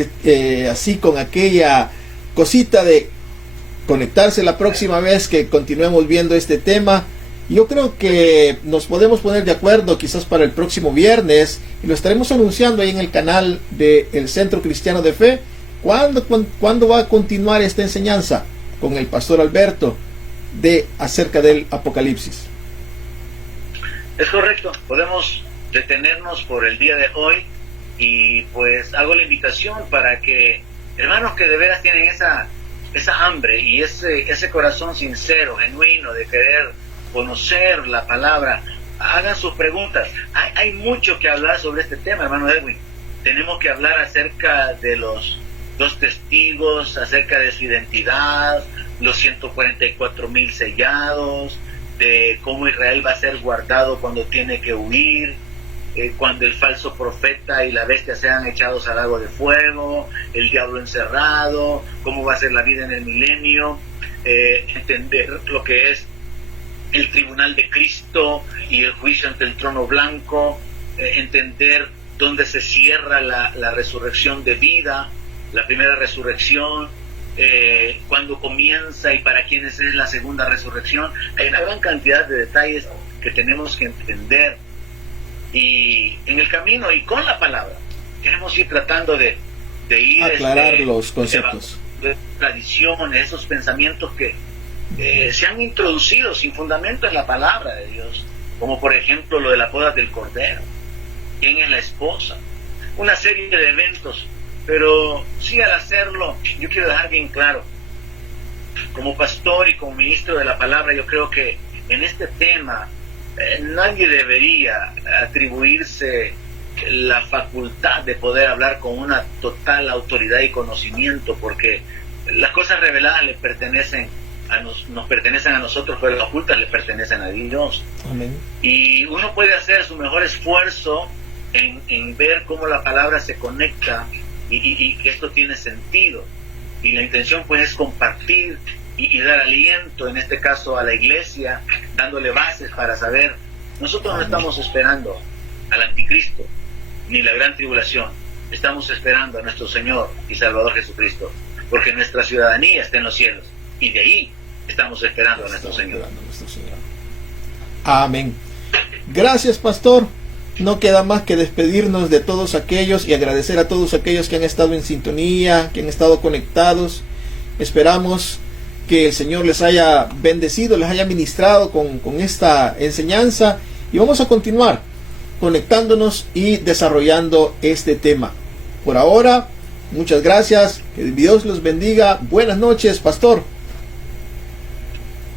así con aquella cosita de conectarse la próxima vez que continuemos viendo este tema. Yo creo que nos podemos poner de acuerdo quizás para el próximo viernes y lo estaremos anunciando ahí en el canal del Centro Cristiano de Fe. ¿Cuándo va a continuar esta enseñanza con el pastor Alberto acerca del Apocalipsis? Es correcto, podemos detenernos por el día de hoy y pues hago la invitación para que hermanos que de veras tienen esa hambre y ese corazón sincero, genuino de querer conocer la palabra, hagan sus preguntas. Hay mucho que hablar sobre este tema, hermano Edwin. Tenemos que hablar acerca de los dos testigos, acerca de su identidad, los 144,000 sellados, de cómo Israel va a ser guardado cuando tiene que huir, cuando el falso profeta y la bestia sean echados al lago de fuego, el diablo encerrado, cómo va a ser la vida en el milenio, entender lo que es el tribunal de Cristo y el juicio ante el trono blanco, entender dónde se cierra la resurrección de vida, la primera resurrección, cuándo comienza y para quiénes es la segunda resurrección. Hay una gran cantidad de detalles que tenemos que entender y en el camino y con la palabra queremos ir tratando de ir aclarar los conceptos, de tradiciones, esos pensamientos que se han introducido sin fundamento en la palabra de Dios, como por ejemplo lo de la boda del Cordero, quién es la esposa, una serie de eventos. Pero sí, al hacerlo, yo quiero dejar bien claro, como pastor y como ministro de la palabra, yo creo que en este tema nadie debería atribuirse la facultad de poder hablar con una total autoridad y conocimiento, porque las cosas reveladas nos pertenecen a nosotros, pero las ocultas le pertenecen a Dios. Amén. Y uno puede hacer su mejor esfuerzo en ver cómo la palabra se conecta y que esto tiene sentido. Y la intención pues es compartir y dar aliento, en este caso a la iglesia, dándole bases para saber, nosotros no estamos esperando al anticristo ni la gran tribulación, estamos esperando a nuestro Señor y Salvador Jesucristo, porque nuestra ciudadanía está en los cielos y de ahí estamos esperando a nuestro Señor. Amén. Gracias, pastor. No queda más que despedirnos de todos aquellos y agradecer a todos aquellos que han estado en sintonía, que han estado conectados. Esperamos que el Señor les haya bendecido, les haya ministrado con esta enseñanza y vamos a continuar conectándonos y desarrollando este tema. Por ahora, muchas gracias, que Dios los bendiga. Buenas noches, pastor.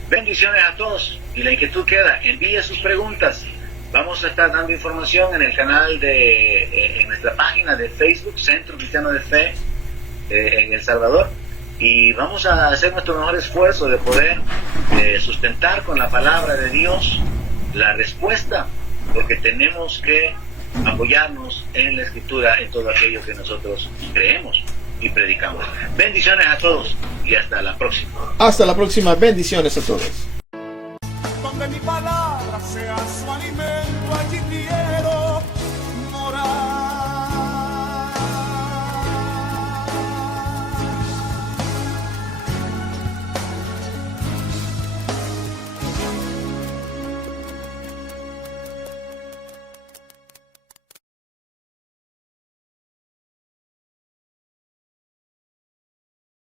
Bendiciones a todos y la inquietud queda. Envíe sus preguntas. Vamos a estar dando información en el canal en nuestra página de Facebook, Centro Cristiano de Fe en El Salvador. Y vamos a hacer nuestro mejor esfuerzo de poder sustentar con la palabra de Dios la respuesta, porque tenemos que apoyarnos en la Escritura, en todo aquello que nosotros creemos y predicamos. Bendiciones a todos y hasta la próxima. Hasta la próxima. Bendiciones a todos.